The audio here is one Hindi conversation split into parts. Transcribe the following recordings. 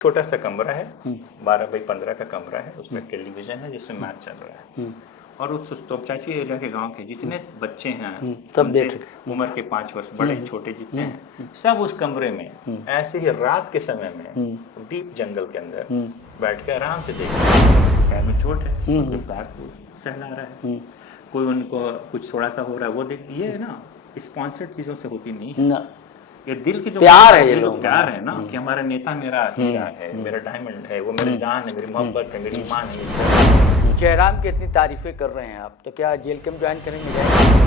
छोटा सा कमरा है, 12 बाई 15 का कमरा है, उसमें टेलीविजन है जिसमें मैच चल रहा है। और उस तोपचाची एरिया के गांव के जितने बच्चे हैं, सब देख उम्र के 5 वर्ष बड़े छोटे जितने हैं, सब उस कमरे में ऐसे ही रात के समय में डीप जंगल के अंदर बैठ के आराम से देख रहे हैं। पैर में चोट है, कोई पैर को सहला रहा है, कोई उनको कुछ थोड़ा सा हो रहा है, वो देख। ये है ना, स्पॉन्सर्ड चीजों से होती नहीं है। ये दिल की जो प्यार है, ये जो लोग प्यार है ना, कि हमारा नेता मेरा हीरा है, मेरा डायमंड है, वो मेरी जान है, मेरी मोहब्बत है, मेरी ईमान है। जयराम की इतनी तारीफें कर रहे हैं आप, तो क्या जेल कैंप ज्वाइन करेंगे?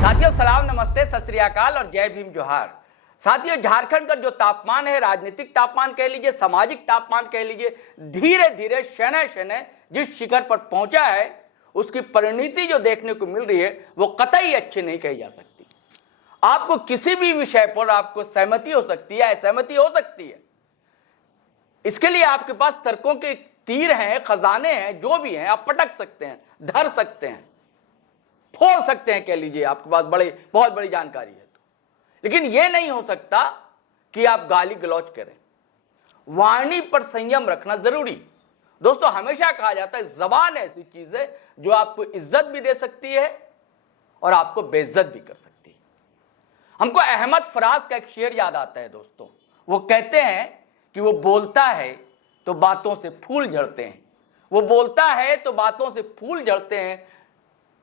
साथियों सलाम, नमस्ते, सत श्री अकाल और जय भीम जोहार। साथियों, झारखंड का जो तापमान है, राजनीतिक तापमान कह लीजिए, सामाजिक तापमान कह लीजिए, धीरे धीरे शनै शनै जिस शिखर पर पहुंचा है, उसकी परिणति जो देखने को मिल रही है वो कतई अच्छी नहीं कही जा सकती। आपको किसी भी विषय पर आपको सहमति हो सकती है, असहमति हो सकती है। इसके लिए आपके पास तर्कों के तीर हैं, खजाने हैं, जो भी हैं, आप पटक सकते हैं, धर सकते हैं, फोड़ सकते हैं, कह लीजिए आपके पास बहुत बड़ी जानकारी है तो। लेकिन यह नहीं हो सकता कि आप गाली गलौज करें। वाणी पर संयम रखना जरूरी। दोस्तों, हमेशा कहा जाता है जबान ऐसी चीज है जो आपको इज्जत भी दे सकती है और आपको बेइज्जत भी कर सकती है। हमको अहमद फराज का एक शेर याद आता है दोस्तों। वो कहते हैं कि वो बोलता है तो बातों से फूल झड़ते हैं, वो बोलता है तो बातों से फूल झड़ते हैं।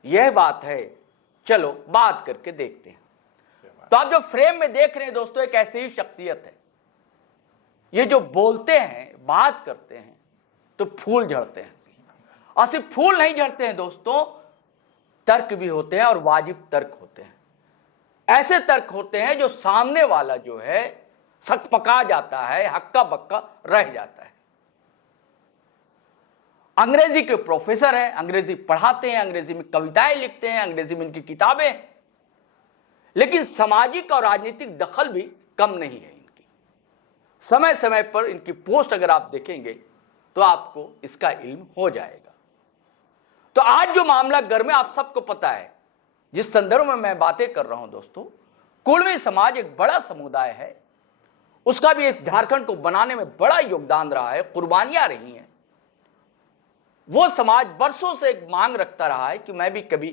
यह बात है, चलो बात करके देखते हैं। तो आप जो फ्रेम में देख रहे हैं दोस्तों, एक ऐसी ही शख्सियत है। ये जो बोलते हैं, बात करते हैं तो फूल झड़ते हैं। और सिर्फ फूल नहीं झड़ते हैं दोस्तों, तर्क भी होते हैं और वाजिब तर्क होते हैं। ऐसे तर्क होते हैं जो सामने वाला जो है सकपका जाता है, हक्का बक्का रह जाता है। अंग्रेजी के प्रोफेसर हैं, अंग्रेजी पढ़ाते हैं, अंग्रेजी में कविताएं लिखते हैं, अंग्रेजी में इनकी किताबें हैं। लेकिन सामाजिक और राजनीतिक दखल भी कम नहीं है इनकी। समय समय पर इनकी पोस्ट अगर आप देखेंगे तो आपको इसका इल्म हो जाएगा। तो आज जो मामला गर्म है, आप सबको पता है, जिस संदर्भ में मैं बातें कर रहा हूं दोस्तों, कुर्मी समाज एक बड़ा समुदाय है। उसका भी इस झारखंड को बनाने में बड़ा योगदान रहा है, कुर्बानियां रही हैं। वो समाज वर्षों से एक मांग रखता रहा है कि मैं भी कभी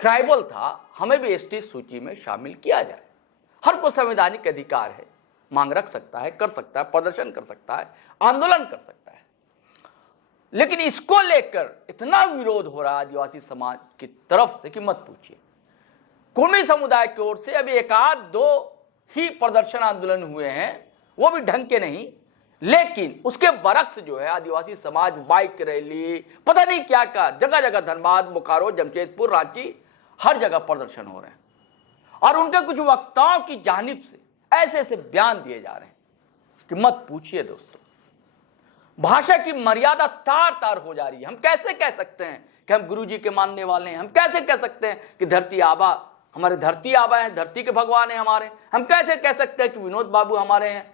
ट्राइबल था, हमें भी एसटी सूची में शामिल किया जाए। हर को संवैधानिक अधिकार है, मांग रख सकता है, कर सकता है, प्रदर्शन कर सकता है, आंदोलन कर सकता है। लेकिन इसको लेकर इतना विरोध हो रहा है आदिवासी समाज की तरफ से कि मत पूछिए। कुर्मी समुदाय की ओर से अभी एक आध दो ही प्रदर्शन आंदोलन हुए हैं, वो भी ढंग के नहीं। लेकिन उसके बरक्स जो है आदिवासी समाज बाइक रैली, पता नहीं क्या क्या, जगह जगह धनबाद, बोकारो, जमशेदपुर, रांची, हर जगह प्रदर्शन हो रहे हैं। और उनके कुछ वक्ताओं की जानिब से ऐसे ऐसे बयान दिए जा रहे हैं कि मत पूछिए दोस्तों। भाषा की मर्यादा तार तार हो जा रही है। हम कैसे कह सकते हैं कि हम गुरु जी के मानने वाले हैं? हम कैसे कह सकते हैं कि धरती आबा हमारे धरती आबा हैं, धरती के भगवान हैं हमारे? हम कैसे कह सकते हैं कि विनोद बाबू हमारे हैं,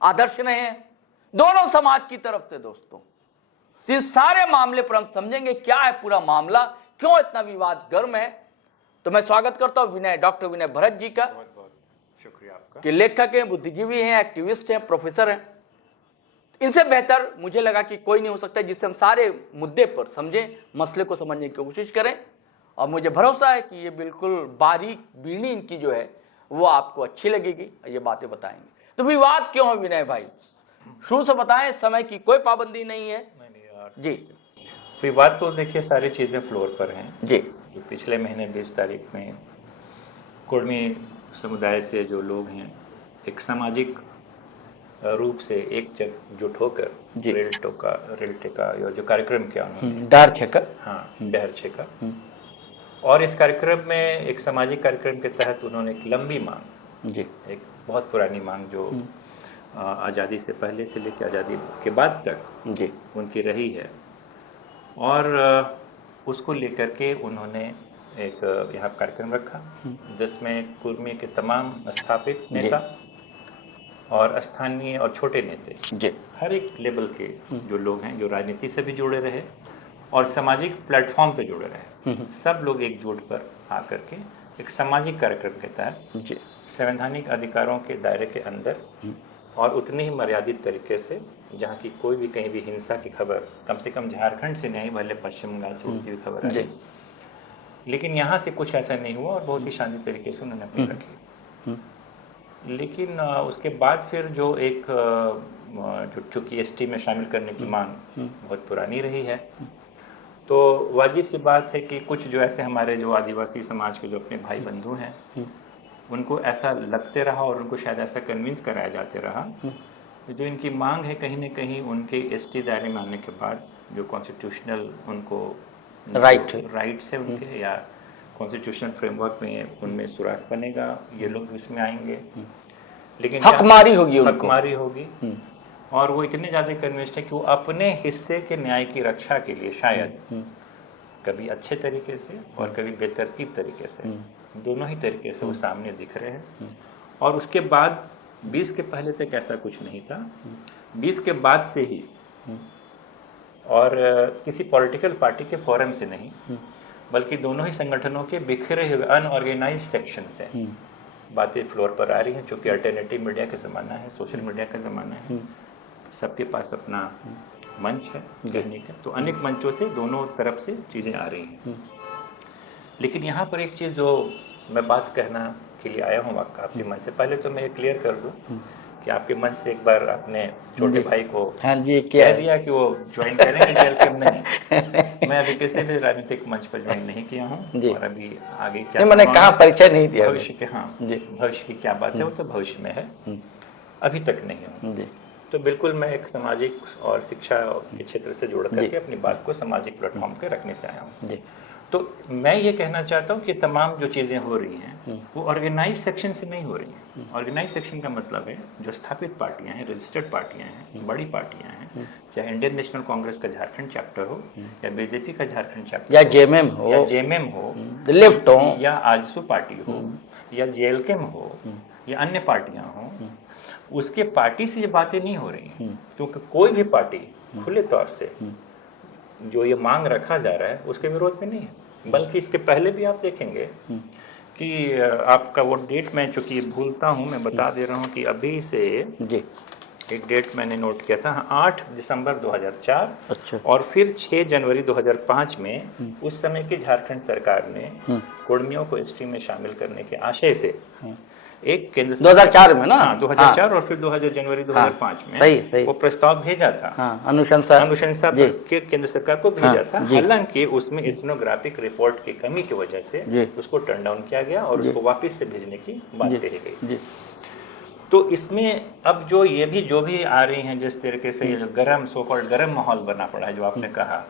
आदर्श नहीं हैं? दोनों समाज की तरफ से दोस्तों। इस सारे मामले पर हम समझेंगे क्या है पूरा मामला, क्यों इतना विवाद गर्म है। तो मैं स्वागत करता हूं डॉक्टर विनय भरत जी का। बहुत बहुत शुक्रिया आपका। कि लेखक हैं, बुद्धिजीवी हैं, एक्टिविस्ट हैं, प्रोफेसर हैं। इनसे बेहतर मुझे लगा कि कोई नहीं हो सकता जिससे हम सारे मुद्दे पर समझें, मसले को समझने की कोशिश करें। और मुझे भरोसा है कि ये बिल्कुल बारीक बीनी इनकी जो है वो आपको अच्छी लगेगी, ये बातें बताएंगे। तो विवाद क्यों है विनय भाई, शुरू से बताएं, समय की कोई पाबंदी नहीं है। नहीं यार जी, विवाद तो देखिए सारी चीज़ें फ्लोर पर हैं जी। जो पिछले महीने 20 तारीख में कुर्मी समुदाय से जो लोग हैं एक सामाजिक रूप से एकजुट होकर रेल टेका या जो कार्यक्रम किया उन्होंने, डर छेका, हाँ डहर छेका। और इस कार्यक्रम में एक सामाजिक कार्यक्रम के तहत उन्होंने एक लंबी मांग, जी, एक बहुत पुरानी मांग जो आज़ादी से पहले से लेकर आज़ादी के बाद तक जी उनकी रही है, और उसको लेकर के उन्होंने एक यहाँ कार्यक्रम रखा जिसमें कुर्मी के तमाम स्थापित नेता और स्थानीय और छोटे नेते, जी, हर एक लेवल के जो लोग हैं, जो राजनीति से भी जुड़े रहे और सामाजिक प्लेटफॉर्म पे जुड़े रहे, सब लोग एकजुट पर आकर के एक सामाजिक कार्यक्रम के तहत संवैधानिक अधिकारों के दायरे के अंदर और उतने ही मर्यादित तरीके से जहाँ की कोई भी कहीं भी हिंसा की खबर कम से कम झारखंड से नहीं, भले पश्चिम बंगाल से उड़ती हुई खबर आई, लेकिन यहाँ से कुछ ऐसा नहीं हुआ और बहुत ही शांति तरीके से उन्होंने अपनी रखी। लेकिन उसके बाद फिर जो एक चूँकि एसटी में शामिल करने की मांग बहुत पुरानी रही है, तो वाजिब सी बात है कि कुछ जो ऐसे हमारे जो आदिवासी समाज के जो अपने भाई बंधु हैं, उनको ऐसा लगते रहा और उनको शायद ऐसा कन्विंस कराया जाते रहा जो इनकी मांग है कहीं न कहीं उनके एसटी दायरे में आने के बाद जो कॉन्स्टिट्यूशनल उनको राइट्स है उनके या कॉन्स्टिट्यूशनल फ्रेमवर्क में उनमें सुराख बनेगा, ये लोग इसमें आएंगे। लेकिन हकमारी होगी, हकमारी होगी और वो इतने ज़्यादा कन्विंस्ड है कि वो अपने हिस्से के न्याय की रक्षा के लिए शायद कभी अच्छे तरीके से और कभी बेतरतीब तरीके से, दोनों ही तरीके से वो सामने दिख रहे हैं। और उसके बाद 20 के पहले तक ऐसा कुछ नहीं था, 20 के बाद से ही और किसी पॉलिटिकल पार्टी के फोरम से नहीं, बल्कि दोनों ही संगठनों के बिखरे हुए अनऑर्गेनाइज सेक्शन से बातें फ्लोर पर आ रही हैं। चूँकि अल्टरनेटिव मीडिया का ज़माना है, सोशल मीडिया का ज़माना है, सबके पास अपना मंच है कहने का, तो अनेक मंचों से दोनों तरफ से चीज़ें आ रही हैं। लेकिन यहाँ पर एक चीज़ जो मैं बात कहना के लिए आया हूँ आपके मन से, पहले तो मैं ये क्लियर कर दूँ कि आपके मन से एक बार आपने छोटे भाई को कह दिया कि वो ज्वाइन करेंगे जेल के, नहीं मैं अभी किसी भी राजनीतिक मंच पर ज्वाइन नहीं किया हूँ और अभी आगे क्या मैंने कहा परिचय नहीं दिया भविष्य के, हाँ भविष्य की क्या बात है वो तो भविष्य में है, अभी तक नहीं हूँ। तो बिल्कुल मैं एक सामाजिक और शिक्षा के क्षेत्र से जोड़ करके अपनी बात को सामाजिक प्लेटफॉर्म पे रखने से आया हूँ। तो मैं ये कहना चाहता हूँ कि तमाम जो चीज़ें हो रही हैं वो ऑर्गेनाइज सेक्शन से नहीं हो रही हैं। ऑर्गेनाइज सेक्शन का मतलब है जो स्थापित पार्टियां हैं, रजिस्टर्ड पार्टियां हैं, बड़ी पार्टियां हैं, चाहे इंडियन नेशनल कांग्रेस का झारखंड चैप्टर हो या बीजेपी का झारखंड चैप्टर या जेएमएम हो, लेफ्ट हो या आजसू पार्टी हो या जेएलकेम हो या अन्य पार्टियां हो, उसके पार्टी से ये बातें नहीं हो रही हैं। क्योंकि कोई भी पार्टी खुले तौर से जो ये मांग रखा जा रहा है उसके विरोध में नहीं है, बल्कि इसके पहले भी आप देखेंगे कि आपका वो डेट मैं चूँकि भूलता हूँ, मैं बता दे रहा हूँ कि अभी से एक डेट मैंने नोट किया था, 8 दिसंबर 2004। अच्छा। और फिर 6 जनवरी 2005 में उस समय की झारखंड सरकार ने कुर्मियों को एसटी में शामिल करने के आशय से एक केंद्र 2004 में ना, हाँ 2004 और फिर 2000 जनवरी 2005 में सही वो प्रस्ताव भेजा था, अनुशंसा के केंद्र सरकार को भेजा था। हालांकि उसमें इथनोग्राफिक रिपोर्ट की कमी की वजह से उसको टर्न डाउन किया गया और उसको वापस से भेजने की बात कही गई। तो इसमें अब जो भी आ रही हैं जिस तरीके से ये जो गरम सो कॉल्ड गरम माहौल बना पड़ा है, जो आपने कहा,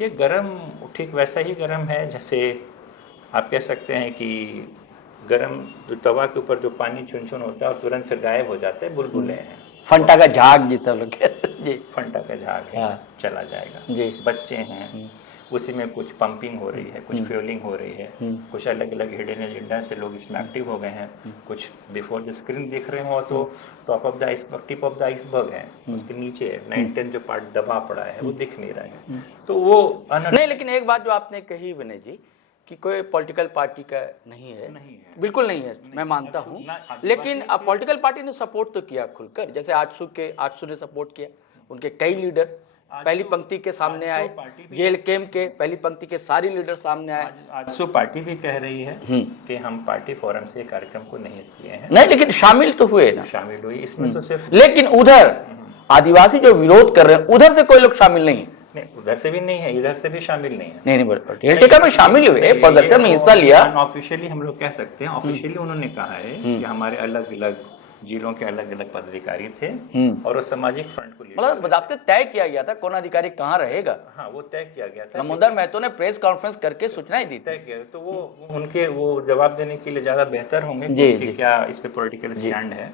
ये गरम ठीक वैसा ही गरम है जैसे आप कह सकते हैं कि गरम जो तवा के ऊपर जो पानी चुन होता है और तुरंत फिर गायब हो जाता है, बुलबुले हैं, फंटा का झाग जिसे लोग जी, फंटा का झाग है, चला जाएगा जी। बच्चे हैं, उसी में कुछ पंपिंग हो रही है, कुछ फ्यूलिंग हो रही है, कुछ अलग अलग हिडन एजेंडा से लोग इसमें एक्टिव हो गए हैं, कुछ बिफोर द स्क्रीन दिख रहे हो तो top of the iceberg, tip of the iceberg है, उसके नीचे 9-10 जो पार्ट दबा पड़ा है वो दिख नहीं रहा है। तो वो नहीं, लेकिन एक बात जो आपने कही विनय जी कि कोई पॉलिटिकल पार्टी का नहीं है, बिल्कुल नहीं है, मैं मानता हूँ, लेकिन पॉलिटिकल पार्टी ने सपोर्ट तो किया खुलकर, जैसे आजसू ने सपोर्ट किया, उनके कई लीडर पहली पंक्ति के सामने आए, जेएलकेम के पहली पंक्ति के सारे लीडर सामने आए। आजसू पार्टी भी कह रही है कि हम पार्टी फोरम से कार्यक्रम को नहीं किए हैं, नहीं, लेकिन शामिल तो हुए ना, शामिल हुई इसमें तो सिर्फ, लेकिन उधर आदिवासी जो विरोध कर रहे हैं उधर से कोई लोग शामिल नहीं है। नहीं, उधर से भी नहीं है, इधर से भी शामिल नहीं है। नहीं, एलटीका में शामिल हुए, प्रदर्शन में हिस्सा लिया। ऑफिशियली हम लोग कह सकते हैं, ऑफिशियली उन्होंने कहा है कि हमारे अलग अलग जिलों के अलग अलग पदाधिकारी थे और वो सामाजिक फ्रंट को मतलब बजाते तय किया गया था कौन अधिकारी कहाँ रहेगा। हाँ, वो तय किया गया था। दामोदर महतो ने प्रेस कॉन्फ्रेंस करके सूचनाएं दी, तय किया, तो वो उनके वो जवाब देने के लिए ज्यादा बेहतर होंगे कि क्या इस पे पॉलिटिकल स्टैंड है।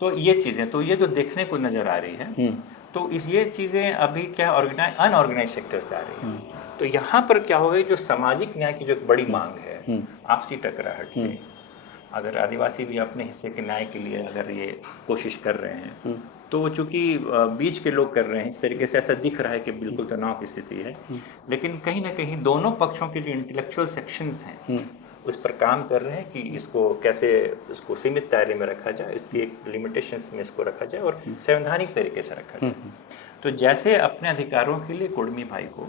तो ये चीजें, तो ये जो देखने को नजर आ रही है, तो ये चीज़ें अभी क्या अनऑर्गेनाइज सेक्टर से आ रही हैं। तो यहाँ पर क्या होगा, जो सामाजिक न्याय की जो एक बड़ी मांग है आपसी टकराहट से, अगर आदिवासी भी अपने हिस्से के न्याय के लिए अगर ये कोशिश कर रहे हैं, तो वो चूँकि बीच के लोग कर रहे हैं, इस तरीके से ऐसा दिख रहा है कि बिल्कुल तनाव की स्थिति है, लेकिन कहीं ना कहीं दोनों पक्षों के जो इंटेलेक्चुअल सेक्शंस हैं उस पर काम कर रहे हैं कि इसको कैसे इसको सीमित दायरे में रखा जाए, इसकी एक लिमिटेशंस में इसको रखा जाए और संवैधानिक तरीके से रखा जाए। तो जैसे अपने अधिकारों के लिए कुर्मी भाई को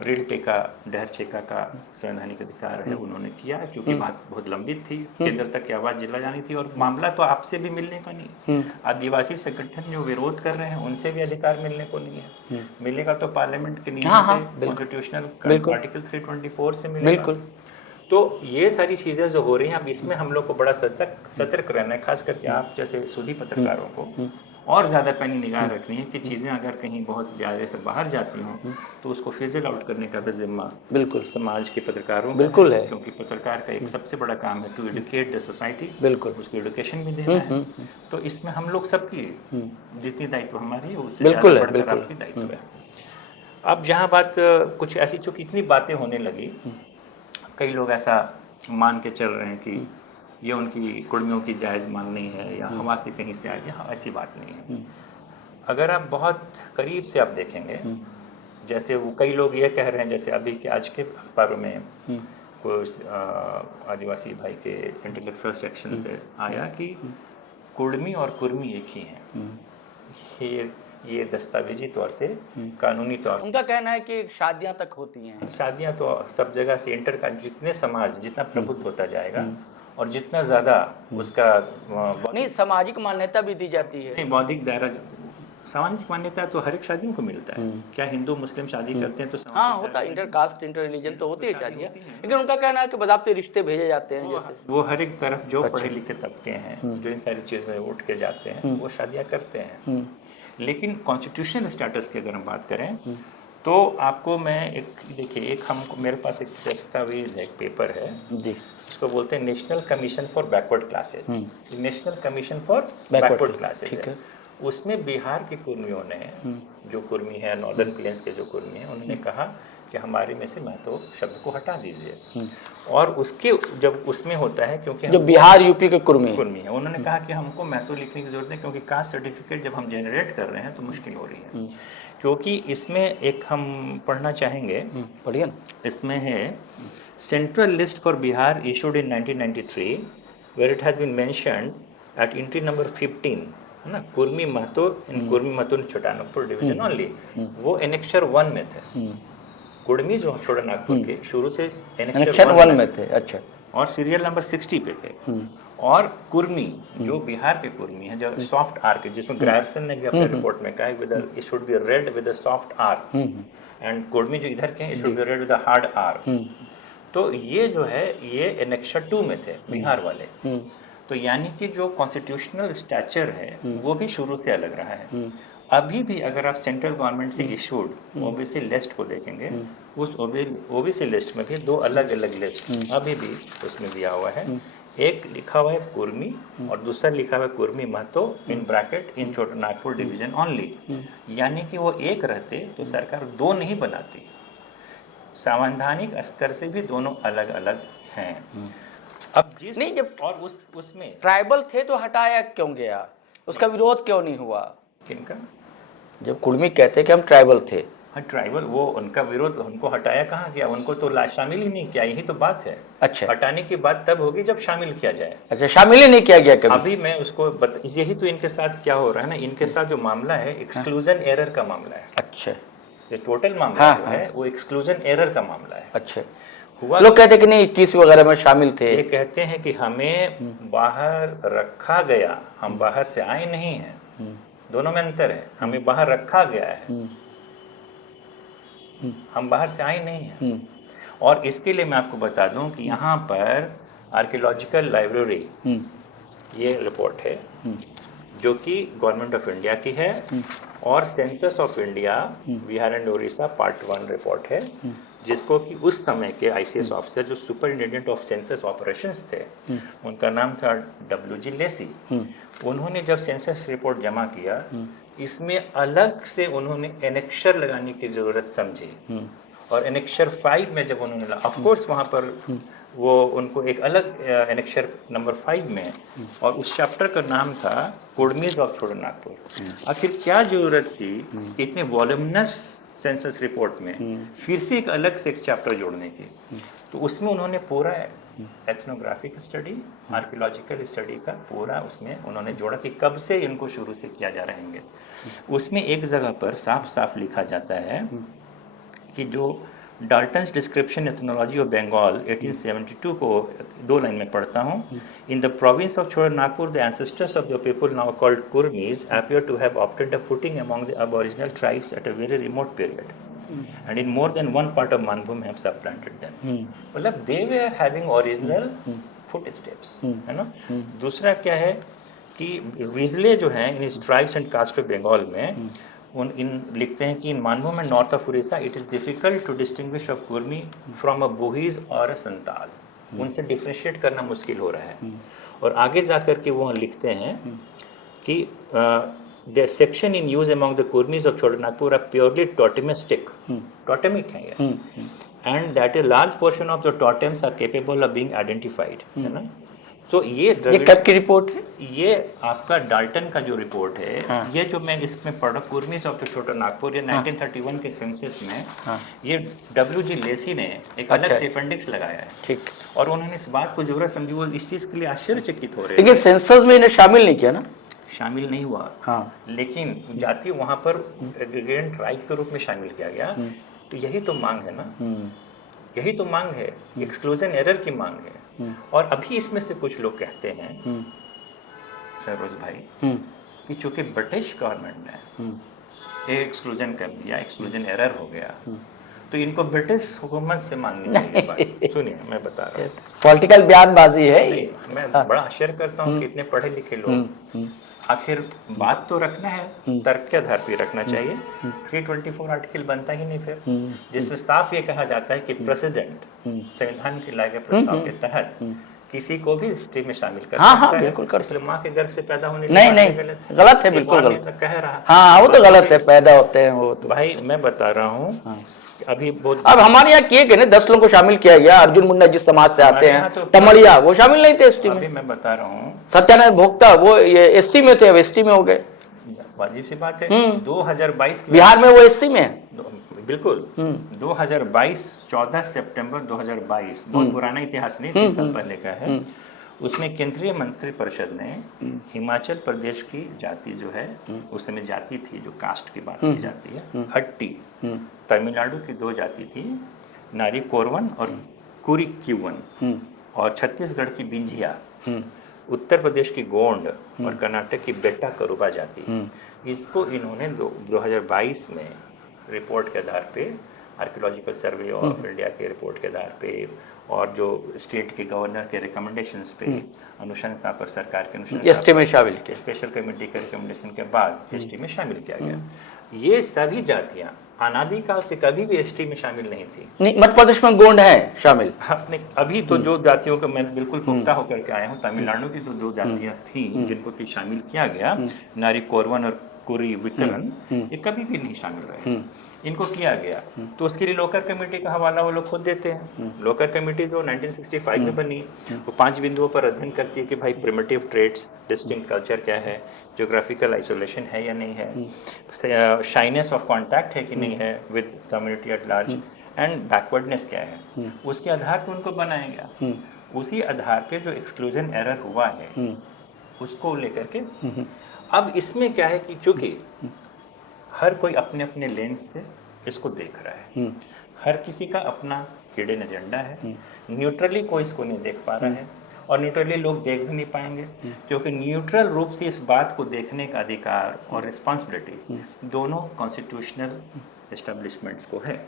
रील टेका डहर छेका का संवैधानिक अधिकार है, उन्होंने किया, क्योंकि बात बहुत लंबी थी, केंद्र तक की आवाज़ जिला जानी थी और मामला तो आपसे भी मिलने का नहीं। आदिवासी संगठन जो विरोध कर रहे हैं उनसे भी अधिकार मिलने को नहीं है, मिलेगा तो पार्लियामेंट के नियम से, कॉन्स्टिट्यूशनल आर्टिकल 324 से मिलेगा। तो ये सारी चीज़ें जो हो रही हैं, अब इसमें हम लोग को बड़ा सतर्क रहना है, खास करके आप जैसे सुधी पत्रकारों को और ज़्यादा पैनी निगाह रखनी है कि चीज़ें अगर कहीं बहुत ज़्यादा से बाहर जाती हों तो उसको फिजल आउट करने का भी जिम्मा बिल्कुल समाज के पत्रकारों बिल्कुल है, क्योंकि पत्रकार का एक सबसे बड़ा काम है टू एडुकेट द सोसाइटी, बिल्कुल उसको एडुकेशन भी देना है। तो इसमें हम लोग सबकी जितनी दायित्व हमारी है उससे बिल्कुल ज़्यादा बढ़कर आपकी दायित्व है। अब जहाँ बात कुछ ऐसी चूँकि इतनी बातें होने लगी, कई लोग ऐसा मान के चल रहे हैं कि ये उनकी कुर्मियों की जायज़ मांग नहीं है या हवा से कहीं से आ गया, ऐसी बात नहीं है। अगर आप बहुत करीब से आप देखेंगे, जैसे वो कई लोग ये कह रहे हैं, जैसे अभी के आज के अखबारों में कुछ आदिवासी भाई के इंटेलेक्चुअल सेक्शन से आया कि कुर्मी और कुर्मी एक ही हैं। ये दस्तावेजी तौर से, कानूनी तौर से उनका कहना है कि शादियां तक होती हैं। शादियां तो सब जगह से इंटर का, जितने समाज जितना प्रबुद्ध होता जाएगा और जितना ज़्यादा उसका नहीं सामाजिक मान्यता भी दी जाती है। नहीं, बौद्धिक दायरा, सामाजिक मान्यता तो हर एक शादियों को मिलता है। क्या हिंदू मुस्लिम शादी करते हैं तो हाँ होता है, इंटर कास्ट इंटर रिलीजन तो होती है शादियाँ, लेकिन उनका कहना है कि बदावते रिश्ते भेजे जाते हैं। जैसे वो हर एक तरफ जो पढ़े लिखे तबके हैं जो इन सारी चीज़ों में उठ के जाते हैं वो शादियाँ करते हैं। लेकिन कॉन्स्टिट्यूशनल स्टेटस की अगर हम बात करें तो आपको मैं एक देखिए, एक हमको मेरे पास एक दस्तावेज है, एक पेपर है जी, उसको बोलते हैं national commission for backward classes. National commission for backward classes है। उसमें बिहार के कुर्मियों ने, जो कुर्मी है नॉर्दर्न प्लेन्स के जो कुर्मी हैं, उन्होंने कहा कि हमारे में से महतो शब्द को हटा दीजिए। और उसके जब उसमें होता है, क्योंकि जो बिहार यूपी के कुर्मी है, उन्होंने कहा कि हमको महतो लिखने की जरूरत है, क्योंकि कास्ट सर्टिफिकेट जब हम जनरेट कर रहे हैं तो मुश्किल हो रही है। क्योंकि इसमें एक हम पढ़ना चाहेंगे, पढ़िए ना, इसमें है central list for Bihar issued in 1993 where it has been mentioned at entry number 15, है ना, Kurmi Mahato in Kurmi Mahato Chotanagpur division only, वो एनेक्चर 1 में थे। कुर्मी जो छोटानागपुर के शुरू से एनेक्चर 1 में थे, अच्छा, और सीरियल नंबर 60 पे थे। और कुर्मी जो बिहार के कुर्मी है, जो सॉफ्ट आर के, जिसमें ग्रायरसन ने भी अपने रिपोर्ट में कहा with it should be read with a soft R, and Kurmi जो इधर के हैं it should be read with a hard R. तो ये जो है ये एनेक्चर 2 में थे बिहार वाले। तो यानी कि जो कॉन्स्टिट्यूशनल स्टैचर है वो भी शुरू से अलग रहा है। अभी भी अगर आप सेंट्रल गवर्नमेंट से इशूड ओबीसी लिस्ट को देखेंगे, उस ओबीसी लिस्ट में भी 2 अलग अलग लिस्ट अभी भी उसमें दिया हुआ है। एक लिखा हुआ है कुर्मी और दूसरा लिखा हुआ है Kurmi Mahato in bracket in Chotanagpur division only. यानी कि वो एक रहते तो सरकार 2 नहीं बनाती। संवैधानिक स्तर से भी दोनों अलग अलग हैं। अब जिस नहीं, जब और उसमें ट्राइबल थे तो हटाया क्यों गया, उसका विरोध क्यों नहीं हुआ? किनका? जब कुर्मी कहते कि हम ट्राइबल थे, हाँ ट्राइबल, वो उनका विरोध, उनको हटाया कहाँ गया, उनको तो शामिल ही नहीं किया, यही तो बात है। अच्छा, हटाने की बात तब होगी जब शामिल किया जाए। अच्छा, शामिल ही नहीं किया गया कभी। अभी मैं उसको यही तो इनके साथ क्या हो रहा है ना, इनके साथ जो मामला है एक्सक्लूजन एरर का मामला है। अच्छा, ये टोटल मामला जो है वो एक्सक्लूजन एरर का मामला है। अच्छा, हुआ लोग कहते कि नहीं 21 वगैरह में शामिल थे। ये कहते हैं कि हमें बाहर रखा गया, हम बाहर से आए नहीं हैं, दोनों में अंतर है। हमें बाहर रखा गया है, हम बाहर से आए नहीं हैं। और इसके लिए मैं आपको बता दूं कि यहाँ पर आर्कियोलॉजिकल लाइब्रेरी, ये रिपोर्ट है जो कि गवर्नमेंट ऑफ इंडिया की है, और census of India Bihar and Orissa part 1 report है, जिसको कि उस समय के आईसीएस ऑफिसर जो सुपरिटेंडेंट ऑफ सेंसस ऑपरेशंस थे, उनका नाम था WG लेसी। उन्होंने जब सेंसस रिपोर्ट जमा किया, इसमें अलग से उन्होंने एनेक्शर लगाने की ज़रूरत समझी, और एनेक्शर 5 में जब उन्होंने ऑफ कोर्स वहाँ पर वो उनको एक अलग एनेक्शर नंबर 5 में, और उस चैप्टर का नाम था कुर्मीज ऑफ छोटानागपुर। आखिर क्या ज़रूरत थी इतने वॉल्यूमिनस सेंसस रिपोर्ट में फिर से एक अलग से एक चैप्टर जोड़ने की, तो उसमें उन्होंने पूरा एथनोग्राफिक स्टडी, आर्कियोलॉजिकल स्टडी का पूरा उसमें उन्होंने जोड़ा कि कब से इनको शुरू से किया जा रहेंगे। उसमें एक जगह पर साफ साफ लिखा जाता है कि जो Dalton's description ethnology of Bengal 1872 को 2 लाइन में पढ़ता हूँ। In the province of Chotanagpur the ancestors of the people now called Kurmis appear to have obtained a footing among the aboriginal tribes at a very remote period and in more than one part of Manbhum have supplanted them। मतलब they were having original footsteps, है ना। दूसरा क्या है कि रिजले जो हैं in tribes and caste of Bengal में लिखते हैं कि in Manbhum and north of Orissa it is difficult to distinguish a Kurmi from a Bhumij or a Santal. उनसे डिफ्रेंशिएट करना मुश्किल हो रहा है। और आगे जा कर के वो लिखते हैं कि the section in use among the Kurmis of Chotanagpur are purely totemistic, totemic है ये, and that a large portion of the totems are capable of being identified, है ना। तो ये कब की रिपोर्ट है? ये आपका डाल्टन का जो रिपोर्ट है, ये जो मैं इसमें पढ़ा कुर्मीज ऑफ छोटानागपुर, ये 1931 के सेंसस में ये W.G. लेसी ने एक अलग से अपेंडिक्स लगाया है। ठीक। और उन्होंने इस बात को जरूरत समझी, वो इस चीज के लिए आश्चर्यचकित हो रहे हैं। लेकिन सेंसस में इन्हें शामिल नहीं किया ना? शामिल नहीं हुआ, लेकिन जाति वहां पर एग्रीगेट ट्राइब के रूप में शामिल किया गया। तो यही तो मांग है ना, यही तो मांग है, एक्सक्लूजन एरर की मांग है। और अभी इसमें से कुछ लोग कहते हैं सरोज भाई कि चूंकि ब्रिटिश गवर्नमेंट ने एक्सक्लूजन कर दिया, एक्सक्लूजन एरर हो गया, तो इनको ब्रिटिश हुकूमत से माननी चाहिए बात। सुनिए मैं बता रहा हूँ, पॉलिटिकल बयानबाजी है। मैं बड़ा आश्चर्य करता हूँ कि इतने पढ़े लिखे लोग, आखिर बात तो रखना है, तर्क के आधार पर रखना चाहिए। 324 आर्टिकल बनता ही नहीं फिर, जिसमें साफ ये कहा जाता है कि प्रेसिडेंट संविधान के लाए गए प्रस्ताव के तहत किसी को भी हिस्ट्री में शामिल कर सकता है। बिल्कुल कर सकते। माँ के गर्भ से पैदा होने नहीं गलत है, बिल्कुल गलत कह रहा। हाँ वो तो गलत है, पैदा होते हैं वो तो। भाई मैं बता रहा हूँ अभी बहुत, अब हमारे यहाँ किए गए 10 लोगों को शामिल किया गया। अर्जुन मुंडा जिस समाज से आते हैं, तो तमड़िया, वो शामिल नहीं थे एसटी में। अभी मैं बता रहा हूँ सत्यानंद भोक्ता वो ये एसटी में थे, अब एसटी में हो गए। वाजिब सी बात है। 2022 बिहार में वो एससी में है। बिल्कुल 2022 14 सितंबर 2022, बहुत पुराना इतिहास नहीं, 3 साल पहले का है। उसमें केंद्रीय मंत्रिपरिषद ने हिमाचल प्रदेश की जाति जो है, उस समय जाति थी जो कास्ट की बात की जाती है, हट्टी। तमिलनाडु की 2 जाति थी, नारी कोरवन और कुरी क्यूवन, और छत्तीसगढ़ की बिंझिया, उत्तर प्रदेश की गोंड और कर्नाटक की बेटा करुबा जाति। इसको इन्होंने 2022 में रिपोर्ट के आधार पे, आर्कियोलॉजिकल सर्वे ऑफ इंडिया के रिपोर्ट के आधार पे और जो स्टेट के गवर्नर के रिकमेंडेशंस पे, अनुशंसा पर, सरकार के अनुशंसा एसटी में शामिल किया, स्पेशल कमेटी के रिकमेंडेशन के बाद एसटी में शामिल किया गया। ये सभी जातियां अनादिकाल से कभी भी एसटी में शामिल नहीं थी। नहीं, मध्य प्रदेश में गोंड है शामिल। अपने अभी तो जो जातियों को मैं बिल्कुल पुख्ता होकर के आया हूँ, तमिलनाडु की तो 2 जातियां थी जिनको कि शामिल किया गया, नारी कोरवन और कुरी विकरण, ये कभी भी नहीं शामिल रहे, इनको किया गया। तो उसके लिए लोकल कमेटी का हवाला वो लोग खुद देते हैं। लोकल कमेटी जो 1965 में बनी, वो 5 बिंदुओं पर अध्ययन करती है कि भाई प्रिमिटिव ट्रेड्स, डिस्टिंक्ट कल्चर क्या है, ज्योग्राफिकल आइसोलेशन है या नहीं है, शाइनेस ऑफ कॉन्टैक्ट है कि नहीं है with community at large, and backwardness क्या है। उसके आधार पर उनको बनाया गया। उसी आधार पर जो एक्सक्लूजन एरर हुआ है उसको लेकर के अब इसमें क्या है कि चूंकि हर कोई अपने अपने लेंस से इसको देख रहा है, हर किसी का अपना हिडन एजेंडा है, न्यूट्रली कोई इसको नहीं देख पा रहा है, और न्यूट्रली लोग देख भी नहीं पाएंगे, क्योंकि न्यूट्रल रूप से इस बात को देखने का अधिकार और रिस्पॉन्सिबिलिटी दोनों कॉन्स्टिट्यूशनल एस्टेब्लिशमेंट्स को है।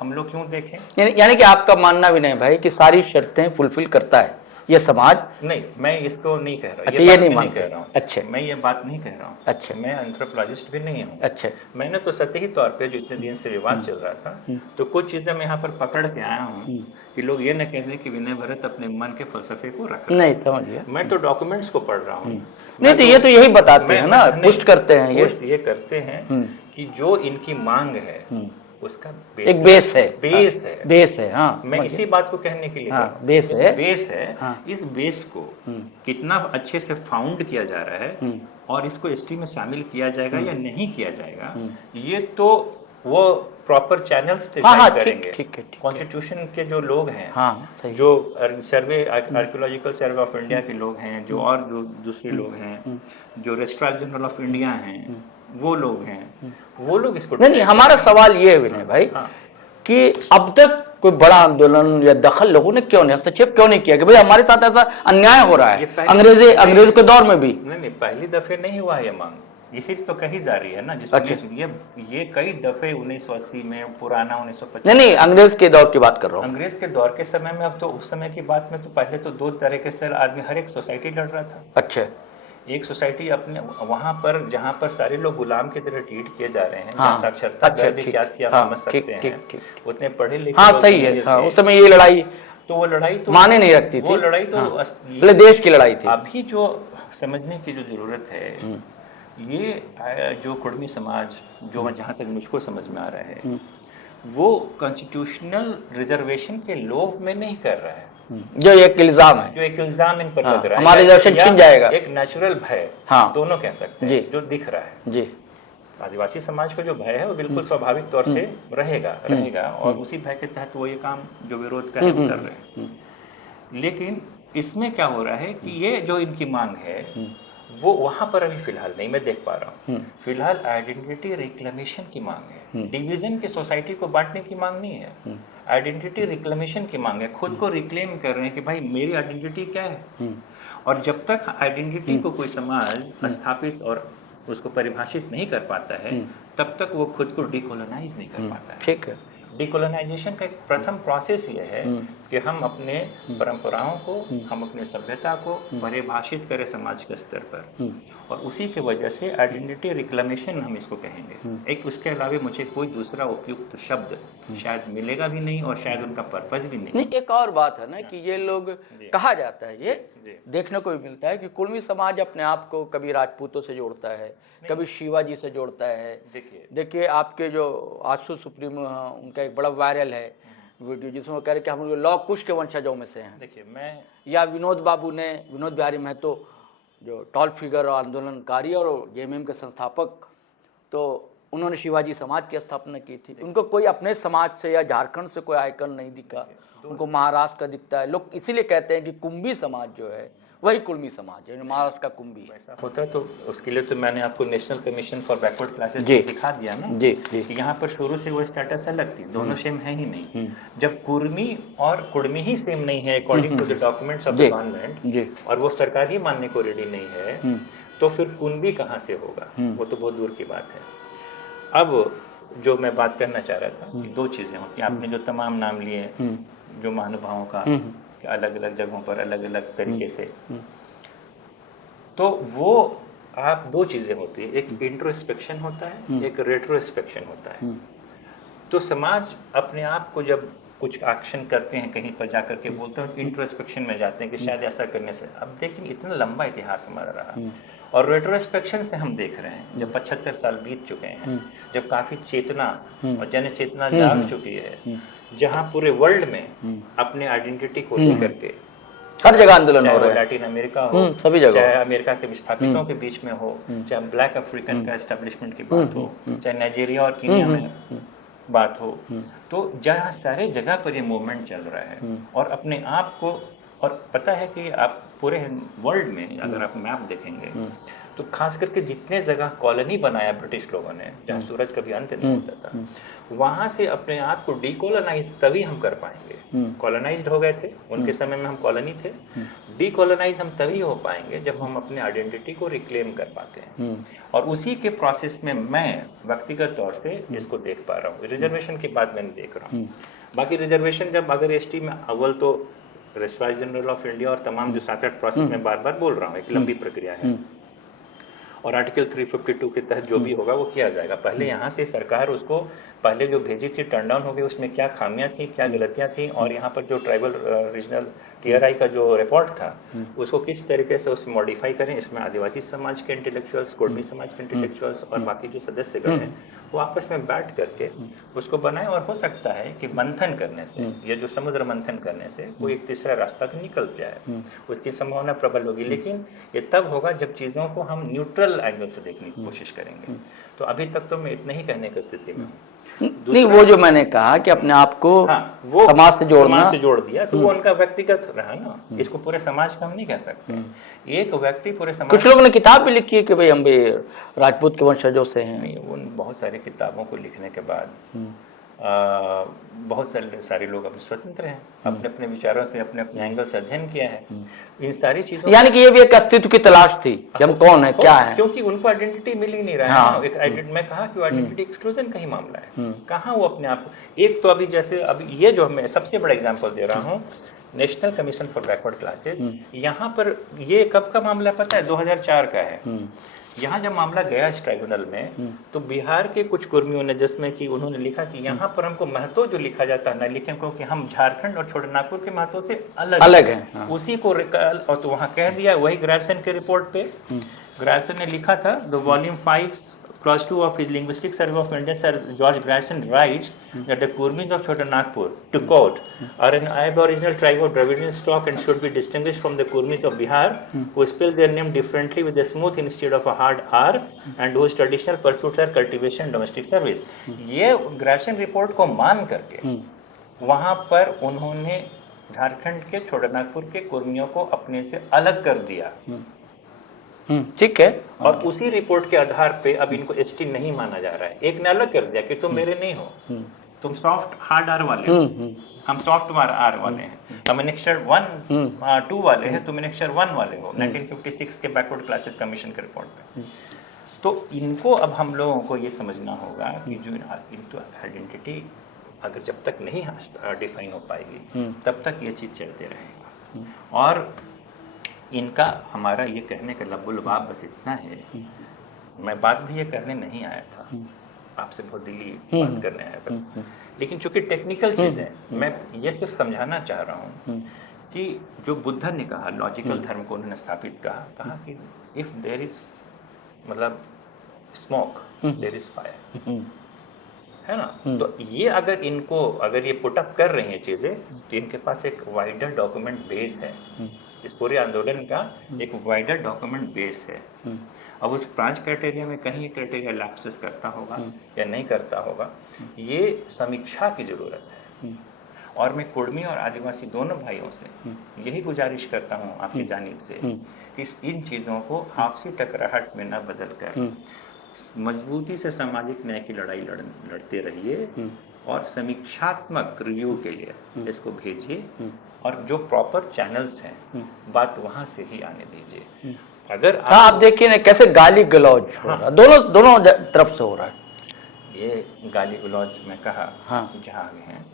हम लोग क्यों देखें? यानी कि आपका मानना भी नहीं भाई कि सारी शर्तें फुलफिल करता है ये समाज? नहीं, मैं इसको नहीं कह रहा। अच्छा, ये नहीं कह रहा हूँ। अच्छा, मैं ये बात नहीं कह रहा हूँ। अच्छा, मैं एंथ्रोपोलॉजिस्ट भी नहीं हूँ। अच्छा, मैंने तो सतही तौर पे जो इतने दिन से विवाद चल रहा था, तो कुछ चीजें मैं यहाँ पर पकड़ के आया हूँ कि लोग ये न कह दें कि विनय भरत अपने मन के फलसफे को रख नहीं समझ गया। मैं तो डॉक्यूमेंट्स को पढ़ रहा हूँ। नहीं तो ये तो यही बताते हैं ना, पुष्ट करते हैं ये करते हैं कि जो इनकी मांग है उसका एक बेस है, बेस है। हाँ, मैं इसी बात को कहने के लिए बेस है। हाँ। इस बेस को कितना अच्छे से फाउंड किया जा रहा है और इसको एसटी में शामिल किया जाएगा या नहीं किया जाएगा, ये तो वो प्रॉपर चैनल्स से हाँ, करेंगे। ठीक है। कॉन्स्टिट्यूशन के जो लोग हैं, हाँ, सही। जो सर्वे आर्कियोलॉजिकल सर्वे ऑफ इंडिया के लोग हैं, जो और जो दूसरे लोग हैं, जो रजिस्ट्रार जनरल ऑफ इंडिया हैं, वो लोग हैं, वो लोग इसको नहीं, हमारा सवाल ये है विनय भाई कि अब तक कोई बड़ा आंदोलन या दखल लोगों ने क्यों नहीं, हस्तक्षेप क्यों नहीं किया कि भाई हमारे साथ ऐसा अन्याय हो रहा है अंग्रेजों के दौर में भी? नहीं, पहली दफे नहीं हुआ ये मांग, इसीलिए तो कही जा रही है ना। जिसमें ये कई दफे 1980 में, पुराना 1950। नहीं, अंग्रेज के दौर की बात कर रहा हूँ। अंग्रेज के दौर के समय में, अब तो उस समय की बात में तो पहले तो दो तरीके से आदमी हर एक सोसाइटी लड़ रहा था। अच्छा। एक सोसाइटी अपने वहां पर जहां पर सारे लोग गुलाम की तरह ट्रीट किए जा रहे हैं, हाँ, साक्षरता दर भी क्या थी आप समझ सकते हैं, उतने पढ़े लिखे। हाँ, सही है। हाँ, उस समय ये लड़ाई, तो वो लड़ाई तो माने नहीं रखती थी, वो लड़ाई तो हाँ, देश की लड़ाई थी। अभी जो समझने की जो जरूरत है, ये जो कुर्मी समाज, जो जहाँ तक मुझको समझ में आ रहा है, वो कॉन्स्टिट्यूशनल रिजर्वेशन के लोभ में नहीं कर रहा है, जो एक इल्जाम है, जो एक इल्जाम इन पर लग रहा है, हमारे रिजर्वेशन छिन जाएगा, एक नेचुरल भय, हाँ, दोनों कह सकते हैं, जो दिख रहा है जी। आदिवासी समाज का जो भय है वो बिल्कुल स्वाभाविक तौर से रहेगा और उसी भय के तहत वो ये काम जो विरोध का है वो कर रहे हैं। लेकिन इसमें क्या हो रहा है कि ये जो इनकी मांग है वो वहां पर अभी फिलहाल नहीं मैं देख पा रहा हूँ। फिलहाल आइडेंटिटी रिक्लेमेशन की मांग है, डिवीजन की सोसाइटी को बांटने की मांग नहीं है, आइडेंटिटी रिक्लेमेशन की मांग है। खुद को रिक्लेम कर रहे हैं कि भाई मेरी आइडेंटिटी क्या है। और जब तक आइडेंटिटी को कोई समाज स्थापित और उसको परिभाषित नहीं कर पाता है, तब तक वो खुद को डिकोलोनाइज नहीं कर पाता है। ठीक है। डिकोलोनाइजेशन का एक प्रथम प्रोसेस ये है कि हम अपने परंपराओं को, हम अपने सभ्यता को परिभाषित करें समाज के स्तर पर, और उसी के वजह से आइडेंटिटी रिक्लेमेशन हम इसको कहेंगे। एक उसके अलावा मुझे कोई दूसरा उपयुक्त शब्द शायद मिलेगा भी नहीं और शायद उनका पर्पस भी नहीं। एक और बात है ना कि ये लोग कहा जाता है, ये देखने को भी मिलता है कि कुर्मी समाज अपने आप को कभी राजपूतों से जोड़ता है, कभी शिवाजी से जोड़ता है। देखिए आपके जो आसू सुप्रीमो हैं उनका एक बड़ा वायरल है वीडियो जिसमें वो कह रहे कि हम लौ कुश के वंशजों में से हैं। देखिए मैं या विनोद बिहारी महतो जो टॉल फिगर और आंदोलनकारी और जेएमएम के संस्थापक, तो उन्होंने शिवाजी समाज की स्थापना की थी। उनको कोई अपने समाज से या झारखंड से कोई आइकन नहीं दिखा, उनको महाराष्ट्र का दिखता है। लोग इसीलिए कहते हैं कि कुंभी समाज जो है वही कुर्मी समाज है, महाराष्ट्र का कुंभी है। ऐसा होता है तो उसके लिए तो मैंने आपको national commission for backward classes दिखा दिया ना जी। कि यहाँ पर शुरू से वो स्टेटस अलग थी, दोनों सेम है ही नहीं। जब कुर्मी और कुर्मी ही सेम नहीं है according to the documents of the government, और वो सरकार ही मानने को रेडी नहीं है, तो फिर कुंभी कहाँ से होगा? वो तो बहुत दूर की बात है। अब जो मैं बात करना चाह रहा था कि दो चीजें होती हैं। आपने जो तमाम नाम लिए जो महानुभावों का अलग अलग जगहों पर अलग अलग तरीके से, तो वो आप दो चीजें होती है, एक इंट्रोस्पेक्शन होता है, एक रेट्रोस्पेक्शन होता है। तो समाज अपने आप को जब कुछ एक्शन करते हैं, कहीं पर जाकर के बोलते हैं, इंट्रोस्पेक्शन में जाते हैं कि शायद ऐसा करने से, अब लेकिन इतना लंबा इतिहास हमारा रहा, और रेट्रोस्पेक्शन से हम देख रहे हैं जब 75 साल बीत चुके हैं, जब काफी चेतना और जन चेतना जाग चुकी है, जहां पूरे वर्ल्ड में अपने आइडेंटिटी को लेकर के हर जगह आंदोलन हो रहा है, लैटिन अमेरिका हो, सभी जगह, चाहे अमेरिका के विस्थापितों के बीच में हो, चाहे ब्लैक अफ्रीकन का एस्टेब्लिशमेंट की बात हो, चाहे नाइजीरिया और कीनिया में बात हो, तो जहाँ सारे जगह पर ये मूवमेंट चल रहा है। और अपने आप को, और पता है कि आप पूरे वर्ल्ड में अगर आप मैप देखेंगे तो खास करके जितने जगह कॉलोनी बनाया ब्रिटिश लोगों ने, जहाँ सूरज कभी अंत नहीं होता था, वहां से अपने आप को डीकोलोनाइज तभी हम कर पाएंगे। कॉलोनाइज्ड हो गए थे, उनके समय में हम कॉलोनी थे, डीकोलोनाइज हम तभी हो पाएंगे जब हम अपने आइडेंटिटी को रिक्लेम कर पाते हैं। और उसी के प्रोसेस में मैं व्यक्तिगत तौर से इसको देख पा रहा हूँ। रिजर्वेशन की बात मैंने देख रहा हूँ। बाकी रिजर्वेशन जब अगर एसटी में अव्वल तो रजिस्ट्रार जनरल ऑफ इंडिया और तमाम जो 7-8 प्रोसेस में बार बार बोल रहा हूँ, एक लंबी प्रक्रिया है, और आर्टिकल 352 के तहत जो भी होगा वो किया जाएगा। पहले यहाँ से सरकार उसको पहले जो भेजी थी टर्न डाउन हो गई, उसमें क्या खामियां थी, क्या गलतियां थी, और यहाँ पर जो ट्राइबल रीजनल TRI का जो रिपोर्ट था उसको किस तरीके से उसमें मॉडिफाई करें। इसमें आदिवासी समाज के इंटेलेक्चुअल्स, कुर्मी समाज के इंटेलेक्चुअल्स और बाकी जो सदस्यगण हैं वो आपस में बैठ करके उसको बनाएं। और हो सकता है कि मंथन करने से, ये जो समुद्र मंथन करने से कोई एक तीसरा रास्ता भी निकल जाए, उसकी संभावना प्रबल होगी। लेकिन ये तब होगा जब चीज़ों को हम न्यूट्रल एंगल से देखने की कोशिश करेंगे। तो अभी तक तो मैं इतना ही कहने की स्थिति में हूँ। नहीं, वो जो मैंने कहा कि अपने आप को हाँ, वो समाज से जोड़ना, समाज से जोड़ दिया, तो वो उनका व्यक्तिगत रहा ना। इसको पूरे समाज का हम नहीं कह सकते। एक व्यक्ति पूरे समाज, कुछ लोगों ने किताब भी लिखी है कि भाई हम भी राजपूत के वंशजों से हैं। नहीं, उन बहुत सारी किताबों को लिखने के बाद बहुत सारे लोग अपने स्वतंत्र हैं, अपने अपने विचारों से, अपने अपने एंगल से अध्ययन किया है इन सारी चीजों। यानी कि ये भी एक अस्तित्व की तलाश थी कि हम कौन है, क्या है, क्योंकि उनको आइडेंटिटी मिल ही नहीं रहा है ना। एक मैं कहा कि आइडेंटिटी एक्सक्लूजन का ही मामला है। कहाँ वो अपने आप को, एक तो अभी जैसे अभी ये जो मैं सबसे बड़ा एग्जांपल दे रहा हूँ, national commission for backward classes, यहाँ पर ये कब का मामला पता है? 2004 का है। यहाँ जब मामला गया इस ट्राइब्यूनल में, तो बिहार के कुछ कर्मियों ने, जिसमें कि उन्होंने लिखा कि यहाँ पर हमको महतो जो लिखा जाता है ना लिखें, क्योंकि हम झारखंड और छोटे नागपुर के महतो से अलग हैं। हाँ। उसी को और तो वहाँ कह दिया, वही ग्रेरसन के रिपोर्ट पे ग्रेरसन ने लिखा था, the volume 5 Clause 2 of his Linguistic Survey of India, Sir George Grayson writes that the Kurmis of Chota Nagpur, to quote, are an aboriginal tribe of Dravidian stock and should be distinguished from the Kurmis of Bihar, who spell their name differently with a smooth instead of a hard R, and whose traditional pursuits are cultivation and domestic service. ये ग्रेरसन रिपोर्ट को मान करके वहाँ पर उन्होंने झारखंड के छोटा नागपुर के कुर्मियों को अपने से अलग कर दिया। ठीक है। और उसी रिपोर्ट के आधार पे अब इनको एसटी नहीं माना जा रहा है। एक ने अलग कर दिया कि तुम मेरे नहीं हो, तुम सॉफ्ट हार्ड आर वाले हो, हम सॉफ्ट आर वाले हैं, हम एनेक्सर 1 2 वाले हैं, तुम एनेक्सर 1 वाले हो, 1956 के बैकवर्ड क्लासेस कमीशन के रिपोर्ट पे। तो इनको अब हम लोगों को ये समझना होगा कि जो इनको आइडेंटिटी अगर जब तक नहीं डिफाइन हो पाएगी तब तक ये चीज़ चलते रहेगी। और इनका हमारा ये कहने का लबुलबाब बस इतना है, मैं बात भी ये करने नहीं आया था, आपसे बहुत दिली बात करने आया था, लेकिन चूंकि टेक्निकल चीज़ है, मैं ये सिर्फ समझाना चाह रहा हूँ कि जो बुद्ध ने कहा, लॉजिकल धर्म को उन्होंने स्थापित कहा कि इफ देयर इज मतलब स्मोक देयर इज फायर, है ना। तो ये अगर ये पुटअप कर रही हैं चीज़ें, तो इनके पास एक वाइडर डॉक्यूमेंट बेस है, इस पूरे आंदोलन का एक वाइडर डॉक्यूमेंट बेस है। अब उस 5 क्राइटेरिया में कहीं ये क्राइटेरिया लैप्सेस करता होगा या नहीं करता होगा, ये समीक्षा की ज़रूरत है। और मैं कुर्मी और आदिवासी दोनों भाइयों से यही गुजारिश करता हूँ आपकी जानिब से कि इन चीज़ों को आपसी टकराहट में न बदल कर मजबूती से सामाजिक न्याय की लड़ाई लड़ते रहिए और समीक्षात्मक रिव्यू के लिए इसको भेजिए, और जो प्रॉपर चैनल्स हैं बात वहां से ही आने दीजिए। अगर आप देखिए ना कैसे गाली गलौज हो रहा है, दोनों तरफ से हो रहा है। ये गाली गलौज में कहा, जहाँ आगे हैं,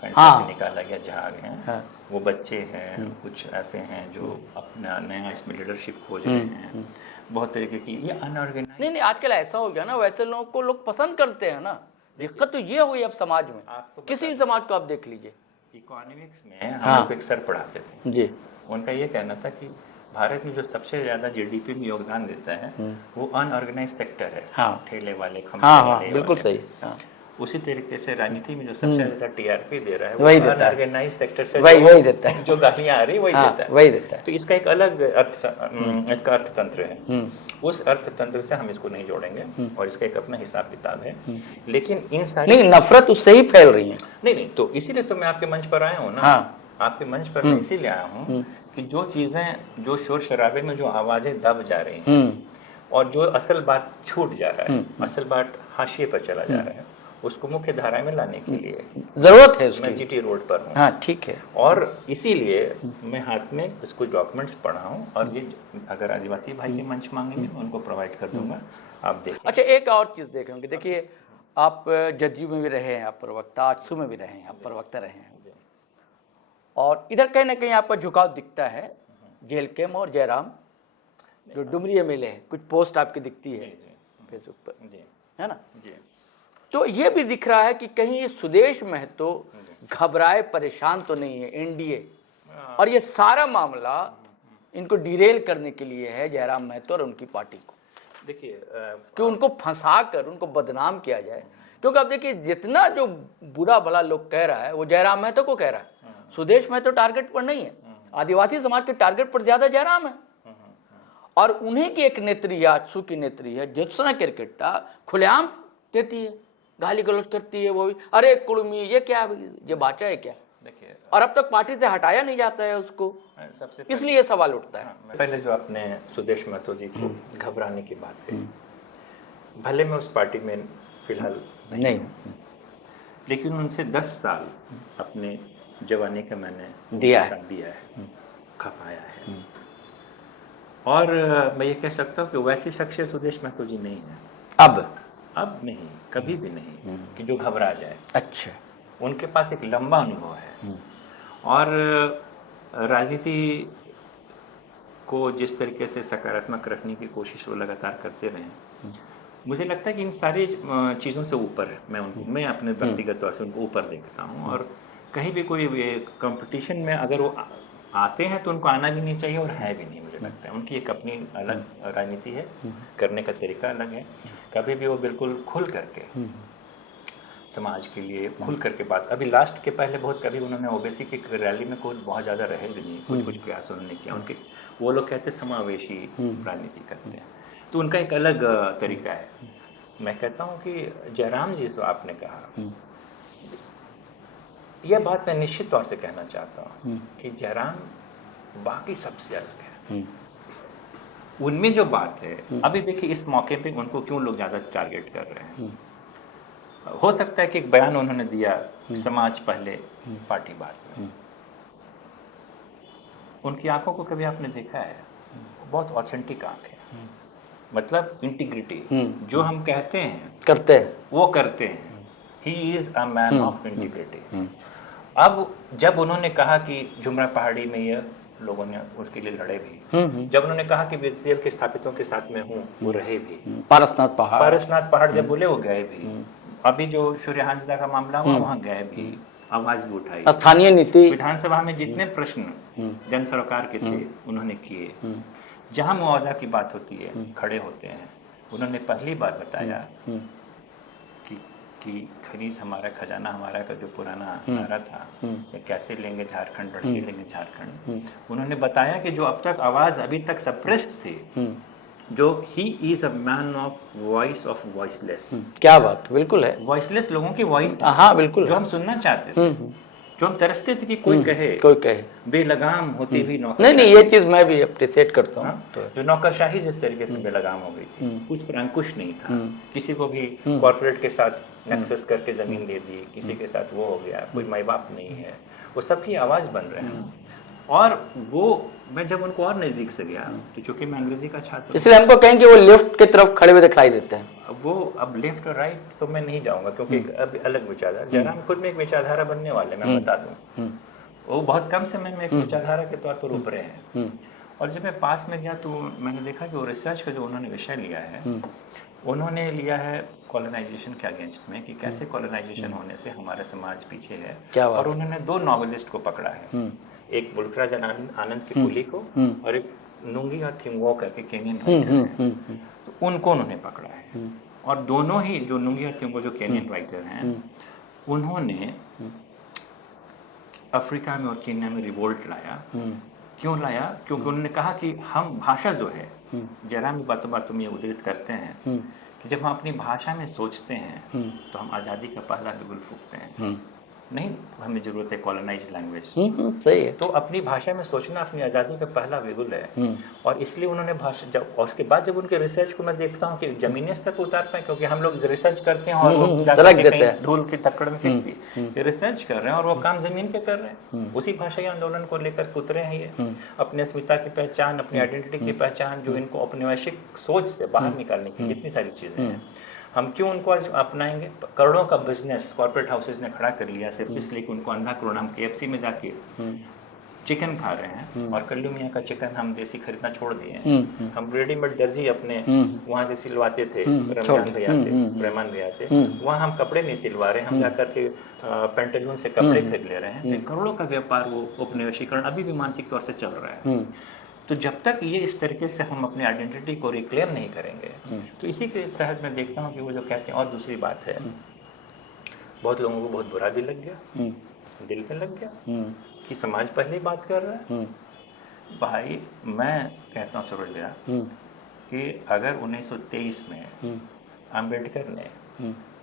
फैंटेसी निकाला गया, जहाँ आगे हैं, वो बच्चे हैं, कुछ ऐसे हैं जो अपना नया इसमें लीडरशिप खोज रहे हैं, बहुत तरीके की, ये अनऑर्गेनाइज। नहीं, आजकल ऐसा हो गया ना, वैसे लोगों को लोग पसंद करते हैं ना। दिक्कत तो ये हो गई अब समाज में, किसी भी समाज को आप देख लीजिए। इकोनॉमिक्स में हम लोग एक सर पढ़ाते थे जी, उनका ये कहना था कि भारत में जो सबसे ज्यादा जीडीपी में योगदान देता है वो अनऑर्गेनाइज सेक्टर है। ठेले वाले, खंभे वाले, बिल्कुल सही। उसी तरीके से राजनीति में जो सबसे ज्यादा टीआरपी दे रहा है वो अनऑर्गेनाइज सेक्टर से वही देता है, जो गालियां आ रही वही देता है। तो इसका एक अलग इसका अर्थतंत्र है, उस अर्थतंत्र से हम इसको नहीं जोड़ेंगे और इसका एक अपना हिसाब किताब है। लेकिन इन सारी नफरत उससे ही फैल रही है। नहीं, तो इसीलिए तो मैं आपके मंच पर आया हूँ ना। आपके मंच पर मैं इसीलिए आया हूँ कि जो चीजें, जो शोर शराबे में जो आवाजें दब जा रही हैं और जो असल बात छूट जा रहा है, असल बात हाशिए पर चला जा रहा है, उसको मुख्य धारा में लाने के लिए जरूरत है। मैं जीटी रोड पर हूँ। हाँ, ठीक है। और इसीलिए मैं हाथ में इसको डॉक्यूमेंट्स पढ़ा हूँ, और ये अगर आदिवासी भाई के मंच मांगेंगे मैं उनको प्रोवाइड कर दूंगा, आप देखिए। अच्छा, एक और चीज़ देखेंगे, देखिए आप जदयू में भी रहे हैं, आप प्रवक्ता, आजसू में भी रहे हैं, आप प्रवक्ता रहे हैं, और इधर कहीं ना कहीं आपका झुकाव दिखता है जेल केम और जयराम जो डुमरी एमएलए है, कुछ पोस्ट आपकी दिखती है फेसबुक पर, है ना। तो ये भी दिख रहा है कि कहीं ये सुदेश महतो घबराए परेशान तो नहीं है एनडीए, और ये सारा मामला इनको डिरेल करने के लिए है जयराम महतो और उनकी पार्टी को। देखिए कि उनको फंसा कर उनको बदनाम किया जाए, क्योंकि अब देखिए जितना जो बुरा भला लोग कह रहा है वो जयराम महतो को कह रहा है, सुदेश महतो टारगेट पर नहीं है, आदिवासी समाज के टारगेट पर ज्यादा जयराम है। और उन्हीं की एक नेत्री है, आजसू की नेत्री है ज्योत्सना केरकेट्टा, खुलेआम कहती है गाली गलौज करती है वो भी, अरे कुड़मी ये क्या, ये भाषा है क्या? देखिए, और अब तक पार्टी से हटाया नहीं जाता है उसको, सबसे इसलिए ये सवाल उठता है। पहले जो आपने सुदेश महतो जी को घबराने की बात कही, भले मैं उस पार्टी में फिलहाल नहीं हूँ, लेकिन उनसे 10 साल अपने जवानी का मैंने दिया है, खपाया है। और मैं ये कह सकता हूँ कि वैसी शख्सियत सुदेश महतो जी नहीं है अब नहीं, कभी भी नहीं कि जो घबरा जाए। अच्छा, उनके पास एक लंबा अनुभव है और राजनीति को जिस तरीके से सकारात्मक रखने की कोशिश वो लगातार करते रहे, मुझे लगता है कि इन सारी चीज़ों से ऊपर है। मैं अपने व्यक्तिगत तौर से उनको ऊपर देखता हूँ, और कहीं भी कोई कंपटीशन में अगर वो आते हैं तो उनको आना भी नहीं चाहिए, और है भी नहीं। मुझे लगता है उनकी एक अपनी अलग राजनीति है, करने का तरीका अलग है। कभी भी वो बिल्कुल खुल करके समाज के लिए खुल करके बात, अभी लास्ट के पहले बहुत कभी उन्होंने ओबीसी की रैली में कोई बहुत ज़्यादा रहे भी नहीं, कुछ प्रयास उन्होंने किया। उनके वो लोग कहते समावेशी राजनीति करते हैं, तो उनका एक अलग तरीका है। मैं कहता हूँ कि जयराम जी जो आपने कहा, यह बात मैं निश्चित तौर से कहना चाहता हूँ कि जयराम बाकी सबसे अलग है। उनमें जो बात है, अभी देखिए इस मौके पे उनको क्यों लोग ज़्यादा टारगेट कर रहे हैं। हो सकता है कि एक बयान उन्होंने दिया, समाज पहले पार्टी बाद में। उनकी आंखों को कभी आपने देखा है? बहुत ऑथेंटिक आंख है, मतलब इंटीग्रिटी, जो हम कहते हैं करते हैं वो करते हैं। He is a man of integrity. अब जब उन्होंने कहा कि जुमरा पहाड़ी में ये लोगों ने उसके लिए लड़े भी, जब उन्होंने कहा कि बीसीएल के स्थापितों के साथ में हूँ, वो रहे भी। पारसनाथ पहाड़ जब बोले वो गए भी। अभी जो सूर्य हांसदा का मामला हुआ, वहाँ गए भी, आवाज भी उठाई। स्थानीय नीति, विधानसभा में जितने प्रश्न जन सरोकार के थे उन्होंने किए। जहाँ मुआवजा की बात होती है, खड़े होते हैं। उन्होंने पहली बार बताया कि खनिज हमारा, खजाना हमारा का जो पुराना नारा था, ये कैसे लेंगे झारखंड, लड़के लेंगे झारखंड। उन्होंने बताया कि जो अब तक आवाज अभी तक सप्रेस्ड थी, जो he is a man of voice of voiceless. क्या बात, बिल्कुल है, वॉइसलेस लोगों की वॉइस, हाँ बिल्कुल, जो हम सुनना चाहते थे, जो हम तरसते थे कि कोई कहे, बेलगाम होती हुई नौकरशाही। नहीं, ये चीज मैं भी अप्रिशिएट करता हूँ। तो जो नौकरशाही जिस तरीके से बेलगाम हो गई थी, कुछ पर अंकुश नहीं था। किसी को भी कॉर्पोरेट के साथ नेक्सस करके जमीन दे दी, किसी के साथ वो हो गया, कोई माई बाप नहीं है, वो सबकी आवाज बन रहे हैं। और वो मैं जब उनको और नजदीक से गया, तो चूंकि मैं अंग्रेजी का छात्र, इसलिए हमको कहें कि वो लेफ्ट की तरफ खड़े हुए दिखाई देते हैं। वो अब लेफ्ट और राइट तो मैं नहीं जाऊंगा, क्योंकि अब अलग विचारधारा, जयराम खुद में एक विचारधारा बनने वाले, मैं बता दूं। वो बहुत कम समय में एक विचारधारा के तौर पर उभरे हैं। और जब मैं पास में गया तो मैंने देखा कि वो रिसर्च का जो उन्होंने विषय लिया है, उन्होंने लिया है कॉलोनाइजेशन के अगेंस्ट में, कि कैसे कॉलोनाइजेशन होने से हमारा समाज पीछे है। और उन्होंने 2 नॉवेलिस्ट को पकड़ा है, एक बुल्कराज आनंद की कुली को, और एक नुंगी थिंगो करके केनियन राइटर हैं, तो उनको उन्होंने पकड़ा है। और दोनों ही, जो नुंगी थिंगो जो केनियन राइटर हैं, उन्होंने अफ्रीका में और केन्या में रिवोल्ट लाया। क्यों लाया? क्योंकि उन्होंने कहा कि हम भाषा जो है, जयराम बातों बातों में उद्धृत करते हैं कि जब हम अपनी भाषा में सोचते हैं तो हम आज़ादी का पहला बिगुल फूंकते हैं। नहीं, हमें जरूरत है कॉलोनाइज लैंग्वेज। सही है। तो अपनी भाषा में सोचना अपनी आज़ादी का पहला बिगुल है। और इसलिए उन्होंने भाषा, जब और उसके बाद जब उनके रिसर्च को मैं देखता हूँ कि जमीनी स्तर पर उतार पाए, क्योंकि हम लोग रिसर्च करते हैं और लोग जाकर धूल की तक्कड़ में फेंकती है, रिसर्च कर रहे हैं और वो काम जमीन पे कर रहे हैं। उसी भाषाई आंदोलन को लेकर उतरे हैं ये, अपने अस्मिता की पहचान, अपनी आइडेंटिटी की पहचान, जो इनको औपनिवेशिक सोच से बाहर निकालने की जितनी सारी चीज़ें हैं, हम क्यों उनको आज अपनाएंगे? करोड़ों का बिजनेस कॉर्पोरेट हाउसेस ने खड़ा कर लिया सिर्फ इसलिए कि उनको अंधा करोड़, हम KFC में जाके चिकन खा रहे हैं और कल्लू मियाँ का चिकन हम देसी खरीदना छोड़ दिए हैं। हम रेडीमेड दर्जी अपने वहाँ से सिलवाते थे, रहमान भैया से, वहाँ हम कपड़े नहीं सिलवा रहे, हम जाकर के पेंटालून से कपड़े खरीद ले रहे हैं। करोड़ों का व्यापार, वो उपनिवेशीकरण अभी भी मानसिक तौर से चल रहा है। तो जब तक ये इस तरीके से हम अपनी आइडेंटिटी को रिक्लेम नहीं करेंगे, तो इसी के तहत मैं देखता हूँ कि वो जो कहते हैं। और दूसरी बात है, बहुत लोगों को बहुत बुरा भी लग गया, दिल में लग गया कि समाज पहले ही बात कर रहा है। भाई मैं कहता हूँ समझ गया कि अगर 1923 में अम्बेडकर ने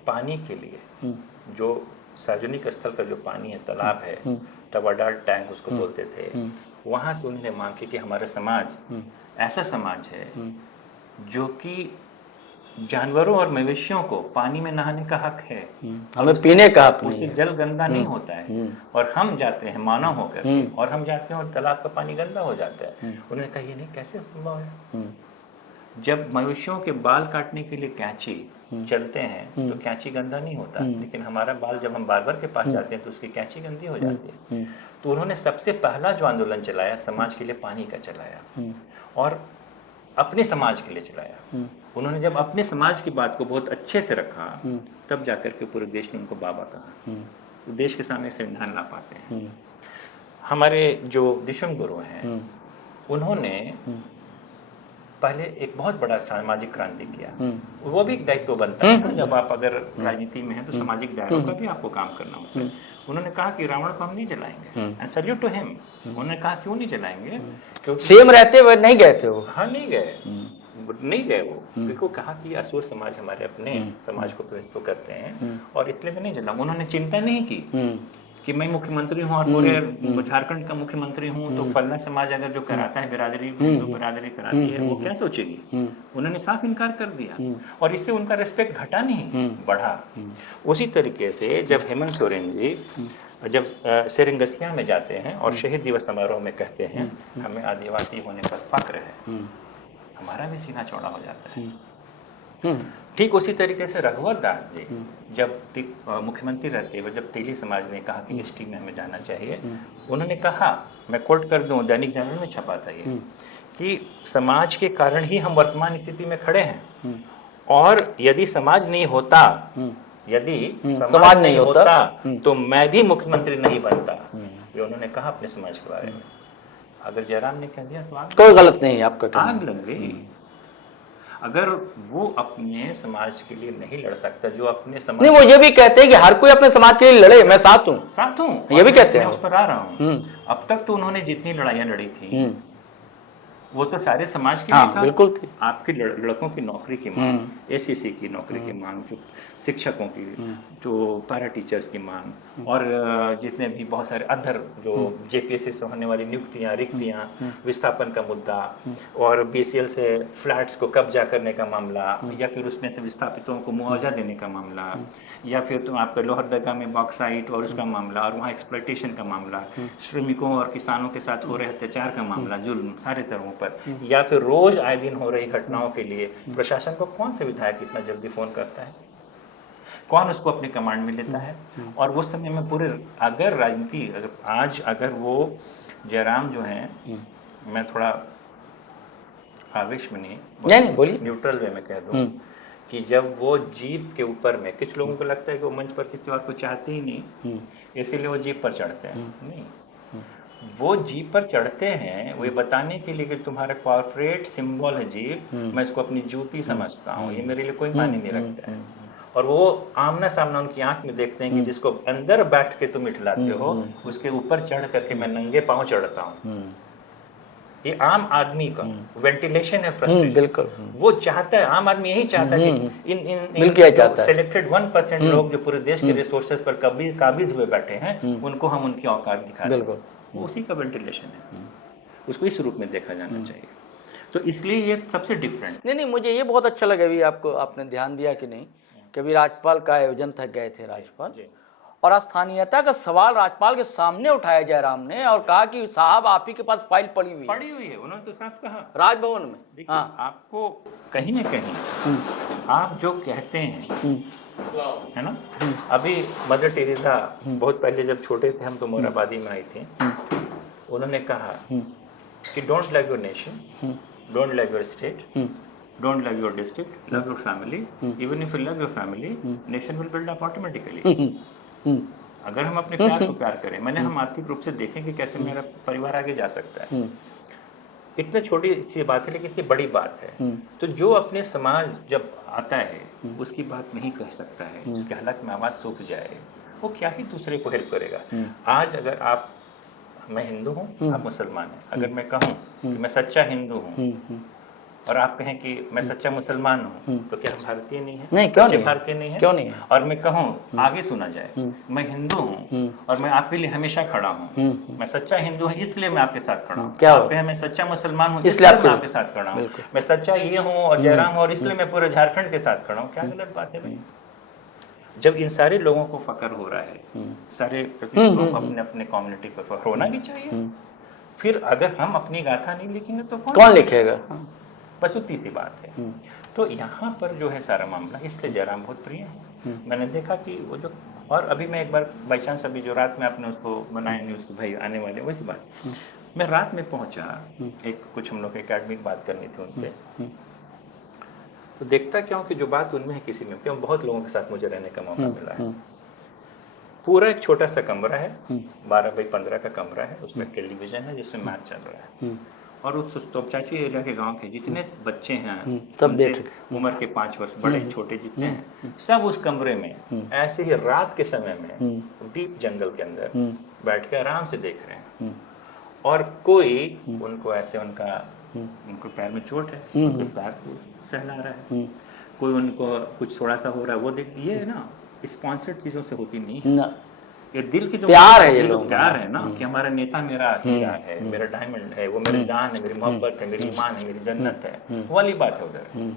पानी के लिए जो सार्वजनिक स्थल का जो पानी है, तालाब है, टबाडाल टैंक उसको बोलते थे, वहाँ से उन्होंने मांग की कि हमारा समाज ऐसा समाज है जो कि जानवरों और मवेशियों को पानी में नहाने का हक है, हमें पीने का हक नहीं उससे है। जल गंदा नहीं होता है, और हम जाते हैं मानव होकर और हम जाते हैं और तालाब का पानी गंदा हो जाता है। उन्होंने कहा ये नहीं कैसे संभव है। जब मवेशियों के बाल काटने के लिए कैंची चलते हैं तो कैंची गंदा नहीं होता, लेकिन हमारा बाल जब हम बार्बर के पास जाते हैं तो उसकी कैंची गंदी हो जाती है। तो उन्होंने सबसे पहला जो आंदोलन चलाया समाज के लिए पानी का चलाया, और अपने समाज के लिए चलाया। उन्होंने जब अपने समाज की बात को बहुत अच्छे से रखा, तब जाकर के पूरे देश ने उनको बाबा कहा। तो देश के सामने संविधान ला पाते हैं। हमारे जो दिशम गुरु हैं, उन्होंने पहले एक बहुत बड़ा सामाजिक क्रांति किया। वो भी एक दायित्व बनता है ना, जब आप अगर राजनीति में हैं तो सामाजिक दायरों का भी आपको काम करना होता है। उन्होंने कहा कि रावण को हम नहीं जलाएंगे, एंड सैल्यूट टू हिम। उन्होंने कहा क्यों नहीं जलाएंगे, क्योंकि सीएम रहते हुए नहीं गए थे वो। हाँ नहीं गए वो, क्योंकि वो कहा कि असुर समाज हमारे अपने समाज को प्रतिनिधित्व करते हैं और इसलिए मैं नहीं जला। उन्होंने चिंता नहीं की कि मैं मुख्यमंत्री हूँ और पूरे झारखंड का मुख्यमंत्री हूँ, तो फलना समाज अगर जो कराता है बिरादरी, हिंदू बिरादरी कराती है, वो क्या सोचेगी। उन्होंने साफ इनकार कर दिया, और इससे उनका रिस्पेक्ट घटा नहीं, बढ़ा। उसी तरीके से जब हेमंत सोरेन जी जब सेरेंगसिया में जाते हैं और शहीद दिवस समारोह में कहते हैं हमें आदिवासी होने पर फक्र है, हमारा भी सीना चौड़ा हो जाता है। ठीक उसी तरीके से रघुवर दास जी जब मुख्यमंत्री रहते हुए जब तेली समाज ने कहा कि एसटी में हमें जाना चाहिए, उन्होंने कहा, मैं कोट कर दूं, दैनिक जागरण में छपा था ये, कि समाज के कारण ही हम वर्तमान स्थिति में खड़े हैं, और यदि समाज नहीं होता, यदि समाज नहीं होता तो मैं भी मुख्यमंत्री नहीं बनता। ये उन्होंने कहा अपने समाज के बारे में। अगर जयराम ने कह दिया तो कोई गलत नहीं है आपका कहना। आग लग गई। अगर वो अपने समाज के लिए नहीं लड़ सकता, जो अपने समाज नहीं, वो ये भी कहते हैं कि हर कोई अपने समाज के लिए लड़े, मैं साथ हूँ, ये भी कहते हैं। उस पर आ रहा हूँ। अब तक तो उन्होंने जितनी लड़ाइयाँ लड़ी थी वो तो सारे समाज के लिए था। बिल्कुल थी। आपके लड़कों की नौकरी की मांग, एसीसी की नौकरी की मांग, जो शिक्षकों की, जो पैरा टीचर्स की मांग, और जितने भी बहुत सारे अदर जो जेपीएससी से होने वाली नियुक्तियां, रिक्तियां, विस्थापन का मुद्दा, और बीसीएल से फ्लैट्स को कब्जा करने का मामला, या फिर उसमें से विस्थापितों को मुआवजा देने का मामला, या फिर तो आपका लोहरदगा में बॉक्साइट और उसका मामला, और वहाँ एक्सप्लॉयटेशन का मामला, श्रमिकों और किसानों के साथ हो रहे अत्याचार का मामला, जुल्म सारे तरहों पर, या फिर रोज आए दिन हो रही घटनाओं के लिए प्रशासन को कौन से विधायक इतना जल्दी फोन करता है, कौन उसको अपने कमांड में लेता है। और उस समय में पूरे अगर राजनीति अगर वो जयराम जो हैं, मैं थोड़ा आवेश में नहीं बोलिए, न्यूट्रल वे में कह दूं कि जब वो जीप के ऊपर में, कुछ लोगों को लगता है कि वो मंच पर किसी और को चाहते ही नहीं, इसीलिए वो जीप पर चढ़ते हैं। नहीं, वो जीप पर चढ़ते हैं वो बताने के लिए कि तुम्हारा कॉर्पोरेट सिंबल है जीप, मैं इसको अपनी जूती समझता हूँ, ये मेरे लिए कोई मायने नहीं रखता है। और वो आमना सामना उनकी आंख में देखते हैं कि जिसको अंदर बैठ के तुम इठलाते हो, उसके ऊपर चढ़ करके मैं नंगे पांव चढ़ता हूँ। ये आम आदमी का वेंटिलेशन है, फ्रस्ट्रेशन। बिल्कुल वो चाहता है, आम आदमी यही चाहता है कि इन सिलेक्टेड 1% लोग जो पूरे देश के रिसोर्सेज पर काबिज हुए बैठे हैं, उनको हम उनकी औकात दिखा दें। वो उसी का वेंटिलेशन है, उसको इस रूप में देखा जाना चाहिए। तो इसलिए ये सबसे डिफरेंट। नहीं, मुझे ये बहुत अच्छा लगा अभी आपने ध्यान दिया कि नहीं, कि अभी राज्यपाल का आयोजन था, गए थे राज्यपाल, और स्थानीयता का सवाल राज्यपाल के सामने उठाया जयराम ने, और कहा कि साहब आप ही के पास फाइल पड़ी हुई है। उन्होंने तो साफ कहा राजभवन में। देखिए, आपको कहीं ना कहीं आप जो कहते हैं, है ना, अभी मदर टेरेसा बहुत पहले जब छोटे थे हम तो मोराबादी में आई थी, उन्होंने कहा कि don't love your nation, don't love your state, don't love your district, love your family. Even if you love your family, nation will build up automatically. अगर हम अपने प्यार को प्यार करें, मैंने हम आर्थिक रूप से देखें कि कैसे मेरा परिवार आगे जा सकता है। इतना छोटी सी बात है लेकिन इतनी बड़ी बात है। तो जो अपने समाज जब आता है उसकी बात नहीं कह सकता है, जिसके हालात में आवाज़ सूख जाए, वो क्या ही दूसरे को हेल्प करेगा। आज अगर आप, मैं हिंदू हूँ, आप मुसलमान हैं, अगर मैं कहूँ कि मैं सच्चा हिंदू हूँ और आप कहें कि मैं सच्चा मुसलमान हूँ, तो क्या हम भारतीय नहीं है? नहीं, क्यों सच्चे नहीं? भारतीय नहीं है? क्यों नहीं है? और मैं कहूँ, आगे सुना जाए, मैं हिंदू हूँ और मैं आपके लिए हमेशा खड़ा हूँ, मैं सच्चा हिंदू हूँ इसलिए मैं आपके साथ खड़ा हूँ। क्या आप हो? कहें मैं सच्चा मुसलमान हूँ इसलिए इसलिए मैं आपके साथ खड़ा हूँ, बिल्कुल। मैं सच्चा ये हूँ और जयराम हूँ और इसलिए मैं पूरे झारखंड के साथ खड़ा हूँ। क्या गलत बात है भाई? जब इन सारे लोगों को फकर हो रहा है, सारे प्रतिनिधियों को अपने अपने कम्युनिटी पर फकर होना भी चाहिए। फिर अगर हम अपनी गाथा नहीं लिखेंगे तो कौन लिखेगा? बस उतनी सी बात है। तो यहाँ पर जो है सारा मामला, इसलिए जयराम बहुत प्रिय है। मैंने देखा कि वो जो, और अभी मैं एक बार बाई चांस अभी जो रात में आपने उसको बनाया न्यूज़ को भाई आने वाले, वैसी बात मैं रात में पहुंचा, एक कुछ हम लोग एकेडमिक बात करनी थी उनसे, तो देखता क्या हूँ कि जो बात उनमें है किसी में, क्यों बहुत लोगों के साथ मुझे रहने का मौका मिला है। पूरा एक छोटा सा कमरा है, 12x15 का कमरा है, उसमें टेलीविजन है जिसमें मैच चल रहा है, और उस तोपचाची एरिया के गांव के जितने बच्चे हैं, सब देख, उम्र के 5 वर्ष बड़े छोटे जितने हैं, सब उस कमरे में ऐसे ही रात के समय में डीप जंगल के अंदर बैठ के आराम से देख रहे हैं। और कोई उनको ऐसे उनको पैर में चोट है, उनके पैर को सहला रहा है, कोई उनको कुछ थोड़ा सा हो रहा है वो देख, ये है ना स्पॉन्सर्ड चीजों से होती नहीं है ना, ये दिल की जो प्यार है, ये दिल का लोग प्यार है ना, कि हमारा नेता मेरा हीरा है, मेरा डायमंड है, वो मेरी जान है, मेरी मोहब्बत है, मेरी ईमान है, मेरी जन्नत है, वो वाली बात है उधर,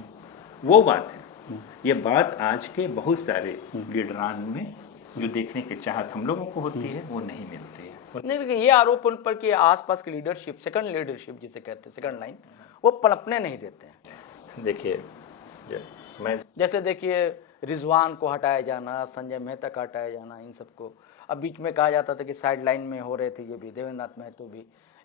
वो बात है। ये बात आज के बहुत सारे लीडरान में जो देखने की चाहत हम लोगों को होती है वो नहीं मिलती है। नहीं, लेकिन ये आरोप उन पर कि आसपास की लीडरशिप, सेकंड लीडरशिप जिसे कहते हैं, सेकंड लाइन, वो पनपने नहीं देते हैं। देखिए मैं, जैसे देखिए रिजवान को हटाया जाना, संजय मेहता का हटाया जाना, इन सबको अब बीच में कहा जाता था कि साइड लाइन में हो रहे थे ये भी, देवेंद्र नाथ महतो भी,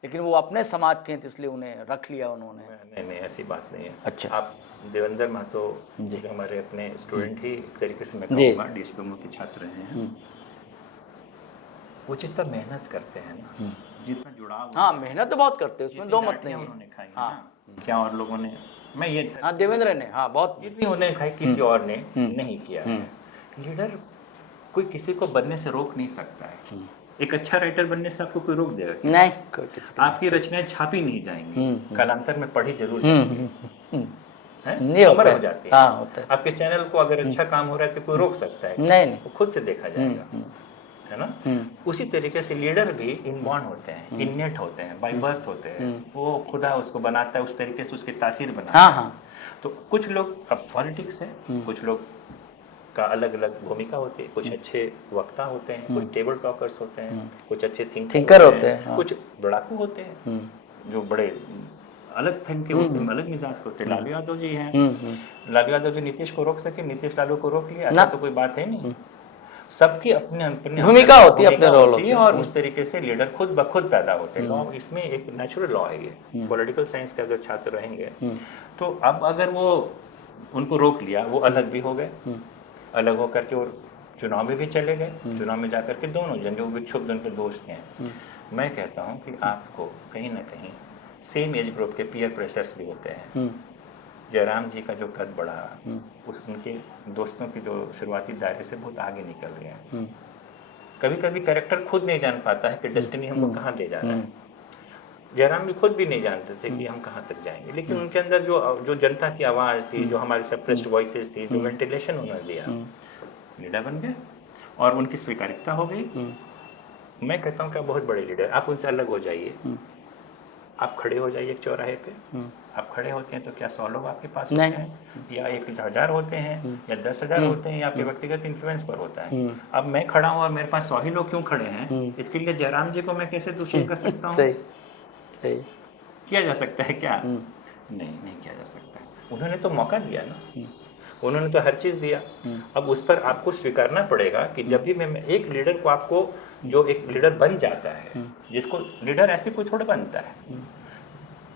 लेकिन वो अपने समाज के हैं इसलिए उन्हें रख लिया उन्होंने। नहीं ऐसी बात नहीं है। अच्छा, आप देवेंद्र महतो जो हमारे अपने स्टूडेंट ही एक तरीके से मैं कहूँगा डीएसपीएमओ के छात्र हैं, वो जितना मेहनत करते हैं ना, जितना जुड़ाव, हाँ मेहनत तो बहुत करते हैं, उसमें दो मत नहीं है। उन्होंने खाई हाँ, क्या और लोगों ने, मैं ये, हाँ देवेंद्र ने, हाँ बहुत, जितनी उन्हें खाई किसी और ने नहीं किया है। लीडर कोई किसी को बनने से रोक नहीं सकता है। एक अच्छा राइटर बनने से आपको कोई रोक देगा? नहीं, आपकी रचनाएं छापी नहीं जाएंगी, कालांतर में पढ़ी जरूर जाएंगी, नहीं अमर हो जाती है। हाँ, होता है। आपके चैनल को अगर अच्छा काम हो रहा है तो कोई रोक सकता है? नहीं, वो खुद से देखा जाएगा, है ना। उसी तरीके से लीडर भी इनबॉर्न होते हैं, इननेट होते हैं, बाय बर्थ होते हैं, वो खुदा उसको बनाता है, उस तरीके से उसकी तासीर बनाता है। हाँ। तो कुछ लोग, अब पॉलिटिक्स है, कुछ लोग का अलग अलग भूमिका होती है, कुछ अच्छे वक्ता होते हैं, कुछ टेबल टॉकर्स होते हैं, कुछ अच्छे थिंकर होते हैं, हाँ। कुछ लड़ाकू होते हैं जो बड़े अलग थिंक के होते हैं, अलग मिजाज के होते हैं। लालू यादव जी हैं, लालू यादव जी नीतीश को रोक सके, नीतीश लालू को रोक लिया, ऐसा तो कोई बात है नहीं। सबकी अपनी अपनी भूमिका होती है, अपने रोल होते हैं, और उस तरीके से लीडर खुद ब खुद पैदा होते हैं। लॉ इसमें एक नेचुरल लॉ है ये, पॉलिटिकल साइंस के अगर छात्र रहेंगे तो अब अगर वो उनको रोक लिया, वो अलग भी हो गए, अलग होकर के और चुनाव में भी चले गए, चुनाव में जाकर के दोनों जन जो विक्षुब्ध उनके दोस्त हैं, मैं कहता हूँ कि आपको कहीं ना कहीं सेम एज ग्रुप के पीयर प्रेशर्स भी होते हैं। जयराम जी का जो कद बढ़ा, उस उनके दोस्तों की जो शुरुआती दायरे से बहुत आगे निकल गए हैं। कभी कभी कैरेक्टर खुद नहीं जान पाता है कि डेस्टिनी हमको कहाँ ले जा रहा है। जयराम जी खुद भी नहीं जानते थे कि हम कहाँ तक जाएंगे, लेकिन उनके अंदर जो जनता की आवाज़ थी, जो हमारी सप्रेस्ड वॉइसेस थी, जो वेंटिलेशन उन्होंने दिया, लीडर बन गए और उनकी स्वीकारिता हो गई। मैं कहता हूँ क्या बहुत बड़े लीडर, आप उनसे अलग हो जाइए, आप खड़े हो जाइए एक चौराहे पे, आप खड़े होते हैं तो क्या 100 लोग आपके पास होते हैं, या 1000 होते हैं, या 10,000 होते हैं, या आपके व्यक्तिगत इन्फ्लुएंस पर होता है। अब मैं खड़ा हूँ और मेरे पास 100 ही लोग क्यों खड़े हैं, इसके लिए जयराम जी को मैं कैसे दूषित कर सकता हूँ? सही किया जा सकता है क्या? नहीं किया जा सकता है। उन्होंने तो मौका दिया ना, उन्होंने तो हर चीज़ दिया। अब उस पर आपको स्वीकारना पड़ेगा कि जब भी मैं एक लीडर को, आपको जो एक लीडर बन जाता है, जिसको लीडर ऐसे कोई थोड़ा बनता है,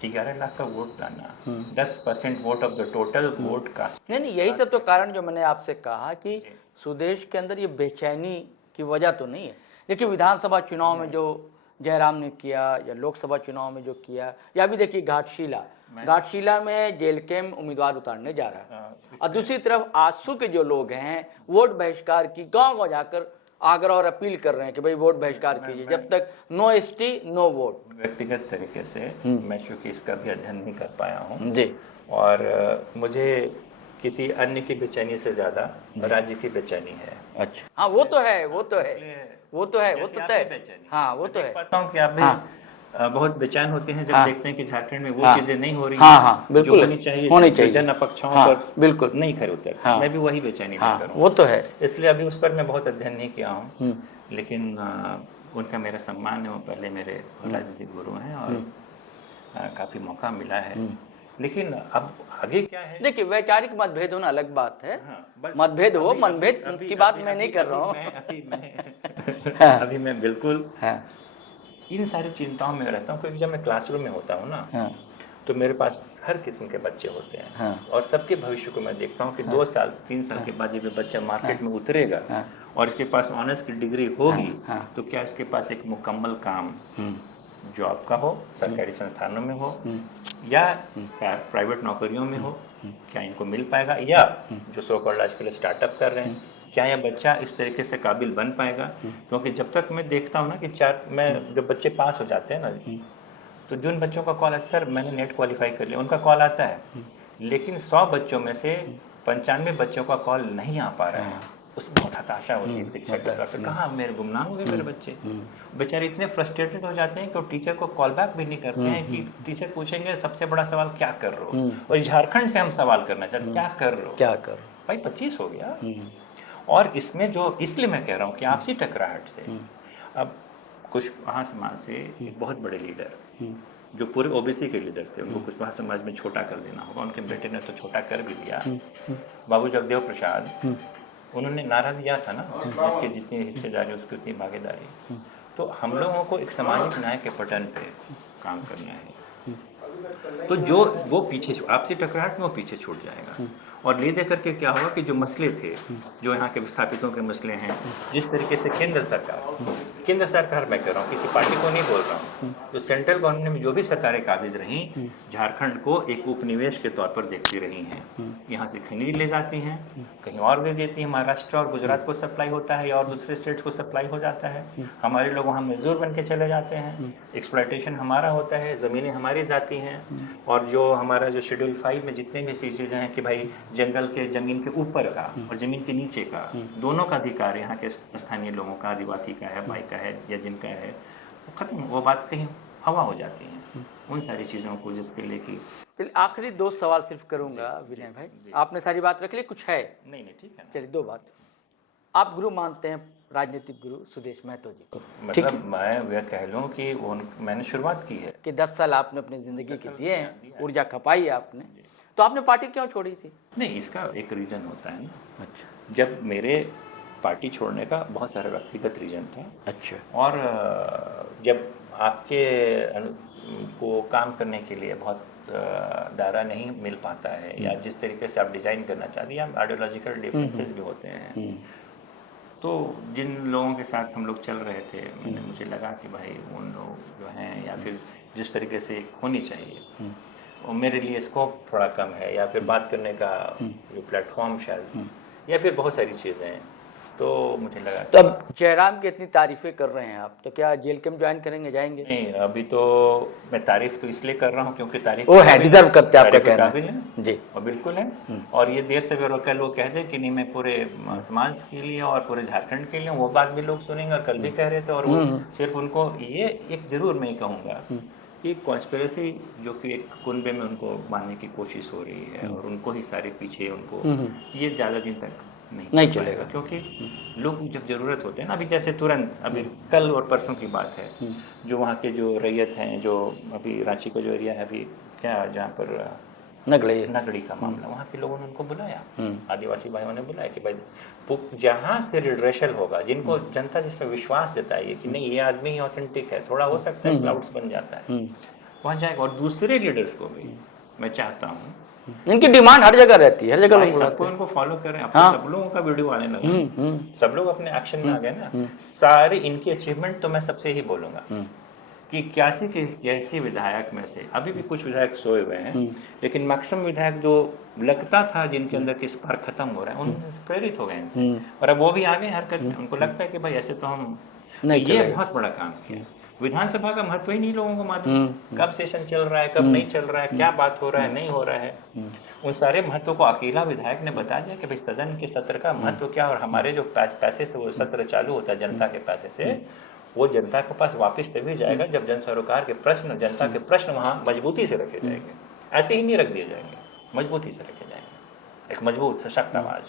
11 लाख का वोट लाना, 10% vote of the total vote cast. नहीं, यही सब तो कारण जो मैंने आपसे कहा कि सुदेश के अंदर ये बेचैनी की वजह तो नहीं है। देखिए विधानसभा चुनाव में जो जयराम ने किया, या लोकसभा चुनाव में जो किया, या अभी देखिए घाटशिला में जेल कैम उम्मीदवार उतारने जा रहा है, और दूसरी तरफ आजसू के जो लोग हैं वोट बहिष्कार की गांव-गांव जाकर आग्रह और अपील कर रहे हैं कि भाई वोट बहिष्कार कीजिए, जब तक नो एसटी नो वोट। व्यक्तिगत तरीके से मैं चूंकि इसका भी अध्ययन नहीं कर पाया हूँ जी, और मुझे किसी अन्य की बेचैनी से ज्यादा राज्य की बेचैनी है। अच्छा, हाँ वो तो है, वो तो है, वो तो है, वो जैसे तो आपकी तय, बेचैनी, हाँ वो मैं तो देख है। पाता हूँ कि आप भी बहुत बेचैन होते हैं जब हाँ। देखते हैं कि झारखंड में वो हाँ। चीजें नहीं हो रही हाँ, हैं हाँ, बिल्कुल जो होनी चाहिए, होनी जो चाहिए। जन अपेक्षाओं हाँ, पर बिल्कुल नहीं खरे उतर। हाँ। मैं भी वही बेचैनी हाँ, लेकर वो हूँ, तो है। इसलिए अभी उस पर मैं बहुत अध्ययन नहीं किया हूँ, लेकिन उनका मेरा सम्मान है। वो पहले मेरे राजनीतिक गुरु हैं और काफी मौका मिला है। लेकिन अब आगे क्या है, देखिए वैचारिक मतभेद होना अलग बात है, हाँ, मतभेद हो, मनभेद की बात मैं नहीं कर रहा हूँ। अभी मैं बिल्कुल हाँ, इन सारी चिंताओं में रहता हूँ, क्योंकि जब मैं क्लासरूम में होता हूँ ना, हाँ, तो मेरे पास हर किस्म के बच्चे होते हैं। हाँ। और सबके भविष्य को मैं देखता हूँ कि 2 साल 3 साल के बाद जब ये बच्चा मार्केट में उतरेगा और इसके पास ऑनर्स की डिग्री होगी, तो क्या इसके पास एक मुकम्मल काम जॉब का हो, सरकारी संस्थानों में हो या प्राइवेट नौकरियों में हो, क्या इनको मिल पाएगा, या जो सो कॉल्ड आजकल स्टार्टअप कर रहे हैं, क्या यह बच्चा इस तरीके से काबिल बन पाएगा। क्योंकि जब तक मैं देखता हूँ ना कि जब बच्चे पास हो जाते हैं ना, तो जिन बच्चों का कॉल आता है, सर मैंने नेट क्वालिफाई कर लिया, उनका कॉल आता है, लेकिन 100 बच्चों में से 95 बच्चों का कॉल नहीं आ पा रहा है। उसमें बहुत हताशा होती है शिक्षक के तरफ से, कहाँ मेरे गुमनाम हो गए मेरे बच्चे। बेचारे इतने फ्रस्ट्रेटेड हो जाते हैं कि वो टीचर को कॉल बैक भी नहीं करते हैं कि टीचर पूछेंगे सबसे बड़ा सवाल क्या कर रहे हो, और झारखंड से हम सवाल करना चाहते हैं क्या कर रहे हो, क्या कर भाई 25 हो गया। और इसमें जो इसलिए मैं कह रहा हूँ कि आपसी टकराहट से अब कुछ वहाँ समाज से एक बहुत बड़े लीडर जो पूरे ओबीसी के लीडर थे, उनको कुछ वहाँ समाज में छोटा कर देना होगा, उनके बेटे ने तो छोटा कर भी दिया, बाबू जगदेव प्रसाद, उन्होंने नारा दिया था ना, इसके जितनी हिस्सेदारी उसकी उतनी भागीदारी। तो हम लोगों को एक सामाजिक न्याय के पटन पे काम करना है, तो जो वो पीछे आपसी टकराहट में वो पीछे छूट जाएगा। और ले दे करके क्या होगा कि जो मसले थे, जो यहाँ के विस्थापितों के मसले हैं, जिस तरीके से केंद्र सरकार मैं कह रहा हूँ, किसी पार्टी को नहीं बोल रहा हूँ, तो सेंट्रल गवर्नमेंट में जो भी सरकारें काबिज रहीं, झारखंड को एक उपनिवेश के तौर पर देखती रही हैं। यहाँ से खनिज ले जाती हैं, कहीं और दे देती हैं, महाराष्ट्र और गुजरात को सप्लाई होता है या और दूसरे स्टेट्स को सप्लाई हो जाता है। हमारे लोग वहाँ मजदूर बन के चले जाते हैं, एक्सप्लॉयटेशन हमारा होता है, ज़मीनें हमारी जाती हैं। और जो हमारा जो शेड्यूल 5 में जितने भी चीज़ें हैं कि भाई जंगल के ज़मीन के ऊपर का और ज़मीन के नीचे का दोनों का अधिकार यहाँ के स्थानीय लोगों का, आदिवासी का है, भाई का है या जिनका है, वो खत्म, वो बात कहीं हवा हो जाती है उन सारी चीज़ों को जिसके लिए कि। चलिए आखिरी 2 सवाल सिर्फ करूंगा विनय भाई, आपने सारी बात रख ली, कुछ है? नहीं ठीक है ना। चलिए 2 बात, आप गुरु मानते हैं राजनीतिक गुरु सुदेश महतो जी को? मतलब मैं यह कह लूँ कि मैंने शुरुआत की है कि 10 साल आपने अपनी ज़िंदगी के दिए हैं, ऊर्जा खपाई है आपने, तो आपने पार्टी क्यों छोड़ी थी? नहीं, इसका एक रीज़न होता है ना। अच्छा, जब मेरे पार्टी छोड़ने का बहुत सारा व्यक्तिगत रीज़न था। अच्छा, और जब आपके को काम करने के लिए बहुत दायरा नहीं मिल पाता है, या जिस तरीके से आप डिज़ाइन करना चाहते हैं, या आइडियोलॉजिकल डिफरेंसेस भी होते हैं, तो जिन लोगों के साथ हम लोग चल रहे थे, मुझे लगा कि भाई उन लोग जो हैं या फिर जिस तरीके से होनी चाहिए, और मेरे लिए स्कोप थोड़ा कम है, या फिर बात करने का जो प्लेटफॉर्म शायद, या फिर बहुत सारी चीज़ें हैं, तो मुझे लगा। तो अब जयराम की इतनी तारीफ़ें कर रहे हैं आप, तो क्या जेल कैंप ज्वाइन करेंगे, जाएंगे? नहीं, अभी तो मैं तारीफ तो इसलिए कर रहा हूँ क्योंकि तारीफ वो है, डिजर्व करते हैं, आपका कहना काबिल है जी, और बिल्कुल है। और ये देर से कल वो कह दे कि नहीं मैं पूरे समाज के लिए और पूरे झारखंड के लिए, वो बात भी लोग सुनेंगे, और कल भी कह रहे थे। और वो सिर्फ उनको ये एक जरूर मैं कहूँगा कि कॉन्स्पिरेसी जो कि एक कुनबे में उनको मानने की कोशिश हो रही है, और उनको ही सारे पीछे उनको, ये ज़्यादा दिन तक नहीं चलेगा, क्योंकि लोग जब ज़रूरत होते हैं ना, अभी जैसे तुरंत अभी कल और परसों की बात है, जो वहाँ के जो रैयत हैं, जो अभी रांची का जो एरिया है अभी क्या, जहाँ पर नगड़ी का मामला, वहाँ के लोगों ने उनको बुलाया, आदिवासी भाइयों ने बुलाया कि भाई जहाँ से रिड्रेशल होगा, जिनको जनता जिसमें विश्वास जताइए कि नहीं ये आदमी ही ऑथेंटिक है, थोड़ा हो सकता है क्लाउड्स बन जाता है, वहाँ जाएगा। और दूसरे लीडर्स को भी मैं चाहता हूँ, इनकी डिमांड हर जगह रहती है, हर जगह सबको इनको फॉलो करें। अब तो सब लोगों का वीडियो आने लगा, सब लोग अपने एक्शन में आ गए ना, सारे इनकी अचीवमेंट तो मैं सबसे ही बोलूँगा कि 81 के 81 विधायक में से अभी भी कुछ विधायक सोए हुए हैं, लेकिन मैक्सिमम विधायक जो लगता था जिनके अंदर किस बार खत्म हो रहा है, उनसे प्रेरित हो गए इनसे, और अब वो भी आ गए हरकत में। उनको लगता है कि भाई ऐसे तो हम नहीं, ये बहुत बड़ा काम किया। विधानसभा का महत्व ही नहीं लोगों को मालूम, कब सेशन चल रहा है, कब नहीं चल रहा है, क्या बात हो रहा है, नहीं हो रहा है। उन सारे महत्व को अकेला विधायक ने बता दिया कि भाई सदन के सत्र का महत्व क्या, और हमारे जो पैसे से वो सत्र चालू होता है जनता के पैसे से, वो जनता के पास वापस तभी जाएगा जब जन सरोकार के प्रश्न, जनता के प्रश्न वहाँ मजबूती से रखे जाएंगे, ऐसे ही नहीं रख दिए जाएंगे, मजबूती से रखे जाएंगे। एक मजबूत सशक्त आवाज,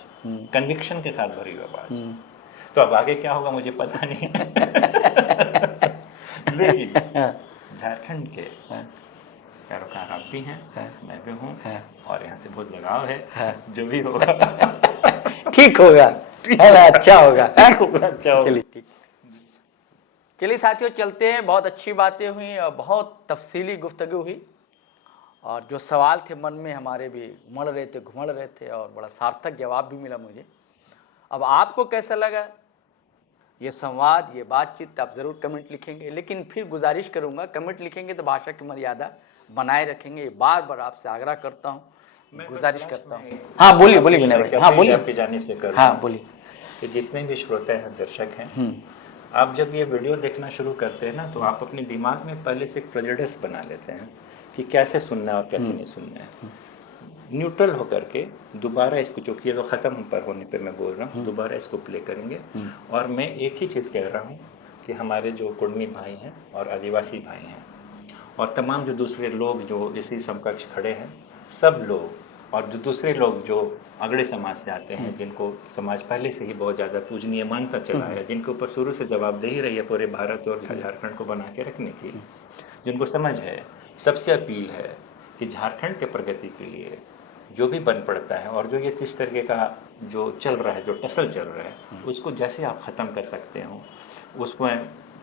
कन्विक्शन के साथ भरी हुई आवाज। तो अब आगे क्या होगा मुझे पता नहीं लेकिन झारखंड के पैरोकार आप भी हैं, मैं भी हूँ, और यहाँ से बहुत लगाव है। जो भी होगा ठीक होगा, अच्छा होगा। अच्छा होगा। चलिए ठीक, चलिए साथियों चलते हैं। बहुत अच्छी बातें हुई और बहुत तफसीली गुफ्तगू हुई, और जो सवाल थे मन में हमारे भी उमड़ रहे थे, घुमड़ रहे थे, और बड़ा सार्थक जवाब भी मिला मुझे। अब आपको कैसा लगा ये संवाद, ये बातचीत, आप ज़रूर कमेंट लिखेंगे। लेकिन फिर गुजारिश करूंगा, कमेंट लिखेंगे तो भाषा की मर्यादा बनाए रखेंगे, ये बार बार आपसे आग्रह करता हूँ, गुजारिश करता हूँ। हाँ बोलिए बोलिए विनय भाई, हाँ बोलिए, आपकी जानिब से करूँ, हाँ बोलिए। कि जितने भी श्रोता हैं, दर्शक हैं, आप जब ये वीडियो देखना शुरू करते हैं ना, तो आप अपने दिमाग में पहले से एक प्रेजुडिस बना लेते हैं कि कैसे सुनना है और कैसे नहीं सुनना है। न्यूट्रल होकर के दोबारा इसको, चूँकि ये तो ख़त्म पर होने पे मैं बोल रहा हूँ, दोबारा इसको प्ले करेंगे। और मैं एक ही चीज़ कह रहा हूँ कि हमारे जो कुर्मी भाई हैं और आदिवासी भाई हैं और तमाम जो दूसरे लोग जो इसी समकक्ष खड़े हैं, सब लोग, और जो दूसरे लोग जो अगड़े समाज से आते हैं, जिनको समाज पहले से ही बहुत ज़्यादा पूजनीय मानता चला है, जिनके ऊपर शुरू से जवाबदेही रही है पूरे भारत और झारखंड को बना के रखने की, जिनको समझ है, सबसे अपील है कि झारखंड के प्रगति के लिए जो भी बन पड़ता है, और जो ये इस तरीके का जो चल रहा है, जो टसल चल रहा है, उसको जैसे आप ख़त्म कर सकते हो, उसको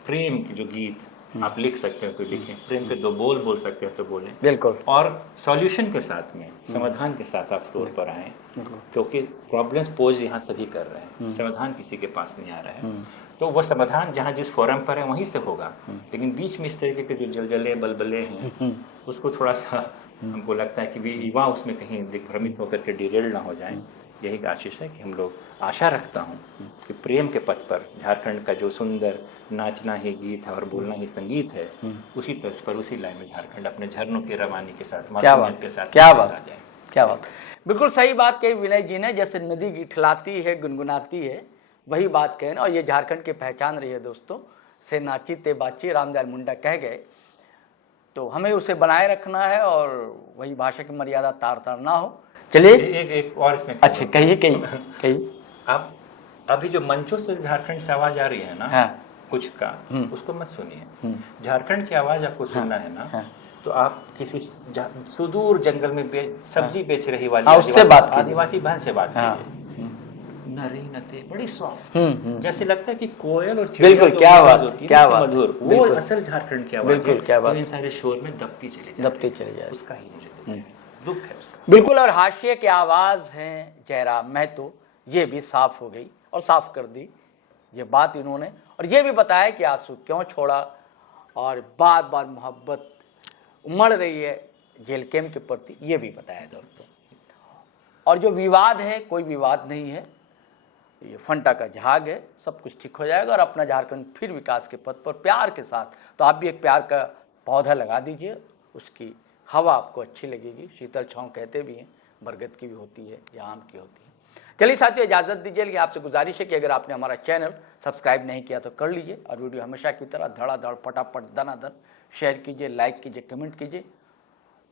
प्रेम की जो गीत आप लिख सकते हो तो लिखें, प्रेम के 2 बोल सकते हो तो बोलें, बिल्कुल। और सॉल्यूशन के साथ में, समाधान के साथ आप फ्लोर पर आएँ, क्योंकि प्रॉब्लम्स पोज यहाँ सभी कर रहे हैं, समाधान किसी के पास नहीं आ रहा है। तो वह समाधान जहाँ जिस फोरम पर है वहीं से होगा, लेकिन बीच में इस तरीके के जो जलजले बलबले हैं, उसको थोड़ा सा हमको लगता है कि युवा उसमें कहीं दिग्भ्रमित होकर के डिरेल ना हो जाएं। यही आशीष है कि हम लोग, आशा रखता हूँ कि प्रेम के पथ पर झारखंड का जो सुंदर नाचना ही गीत है और बोलना ही संगीत है, उसी तर्ज पर, उसी लाइन में झारखंड अपने झरनों की रवानी के साथ, मासूमियत के साथ, क्या बात, क्या बात, बिल्कुल सही बात कही विनय जी ने। जैसे नदी गिठलाती है, गुनगुनाती है, वही बात कहे ना, और ये झारखंड की पहचान रही है दोस्तों। से नाची ते बाची, रामदयाल मुंडा कह गए, तो हमें उसे बनाए रखना है, और वही भाषा की मर्यादा तार तार ना हो। चलिए एक और इसमें, अच्छा कहिए। अब अभी जो मंचों से झारखंड से आवाज आ रही है ना, हाँ। कुछ का, उसको मत सुनिए। झारखंड की आवाज आपको सुनना है ना, तो आप किसी सुदूर जंगल में सब्जी बेच रही वाली आदिवासी बहन से बात कीजिए। नरी नते बड़ी सॉफ्ट, जैसे लगता है कि कोयल और बिल्कुल, क्या बात, क्या बात, मधुर, वो असल झारखंड की आवाज है, क्या बात, इन सारे शोर में दबती चली जाए, उसका ही मुझे दुख है उसका। बिल्कुल, और हाशिए की आवाज हैं जयराम महतो, ये भी साफ हो गई और साफ कर दी ये बात इन्होंने, और ये भी बताया कि आंसू क्यों छोड़ा, और बार बार मोहब्बत उमड़ रही है जेल कैंप के प्रति, ये भी बताया दोस्तों। और जो विवाद है, कोई विवाद नहीं है, ये फंटा का जहाग है, सब कुछ ठीक हो जाएगा, और अपना झारखंड फिर विकास के पथ पर प्यार के साथ। तो आप भी एक प्यार का पौधा लगा दीजिए, उसकी हवा आपको अच्छी लगेगी, शीतल छाँव कहते भी हैं, बरगद की भी होती है या आम की होती है। चलिए साथियों, इजाज़त दीजिए, लेकिन आपसे गुजारिश है कि अगर आपने हमारा चैनल सब्सक्राइब नहीं किया तो कर लीजिए, और वीडियो हमेशा की तरह धड़ाधड़ फटाफट दनादन शेयर कीजिए, लाइक कीजिए, कमेंट कीजिए।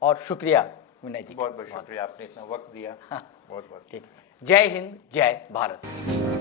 और शुक्रिया विनय जी, बहुत बहुत शुक्रिया, आपने इतना वक्त दिया। बहुत बहुत ठीक। जय हिंद, जय भारत।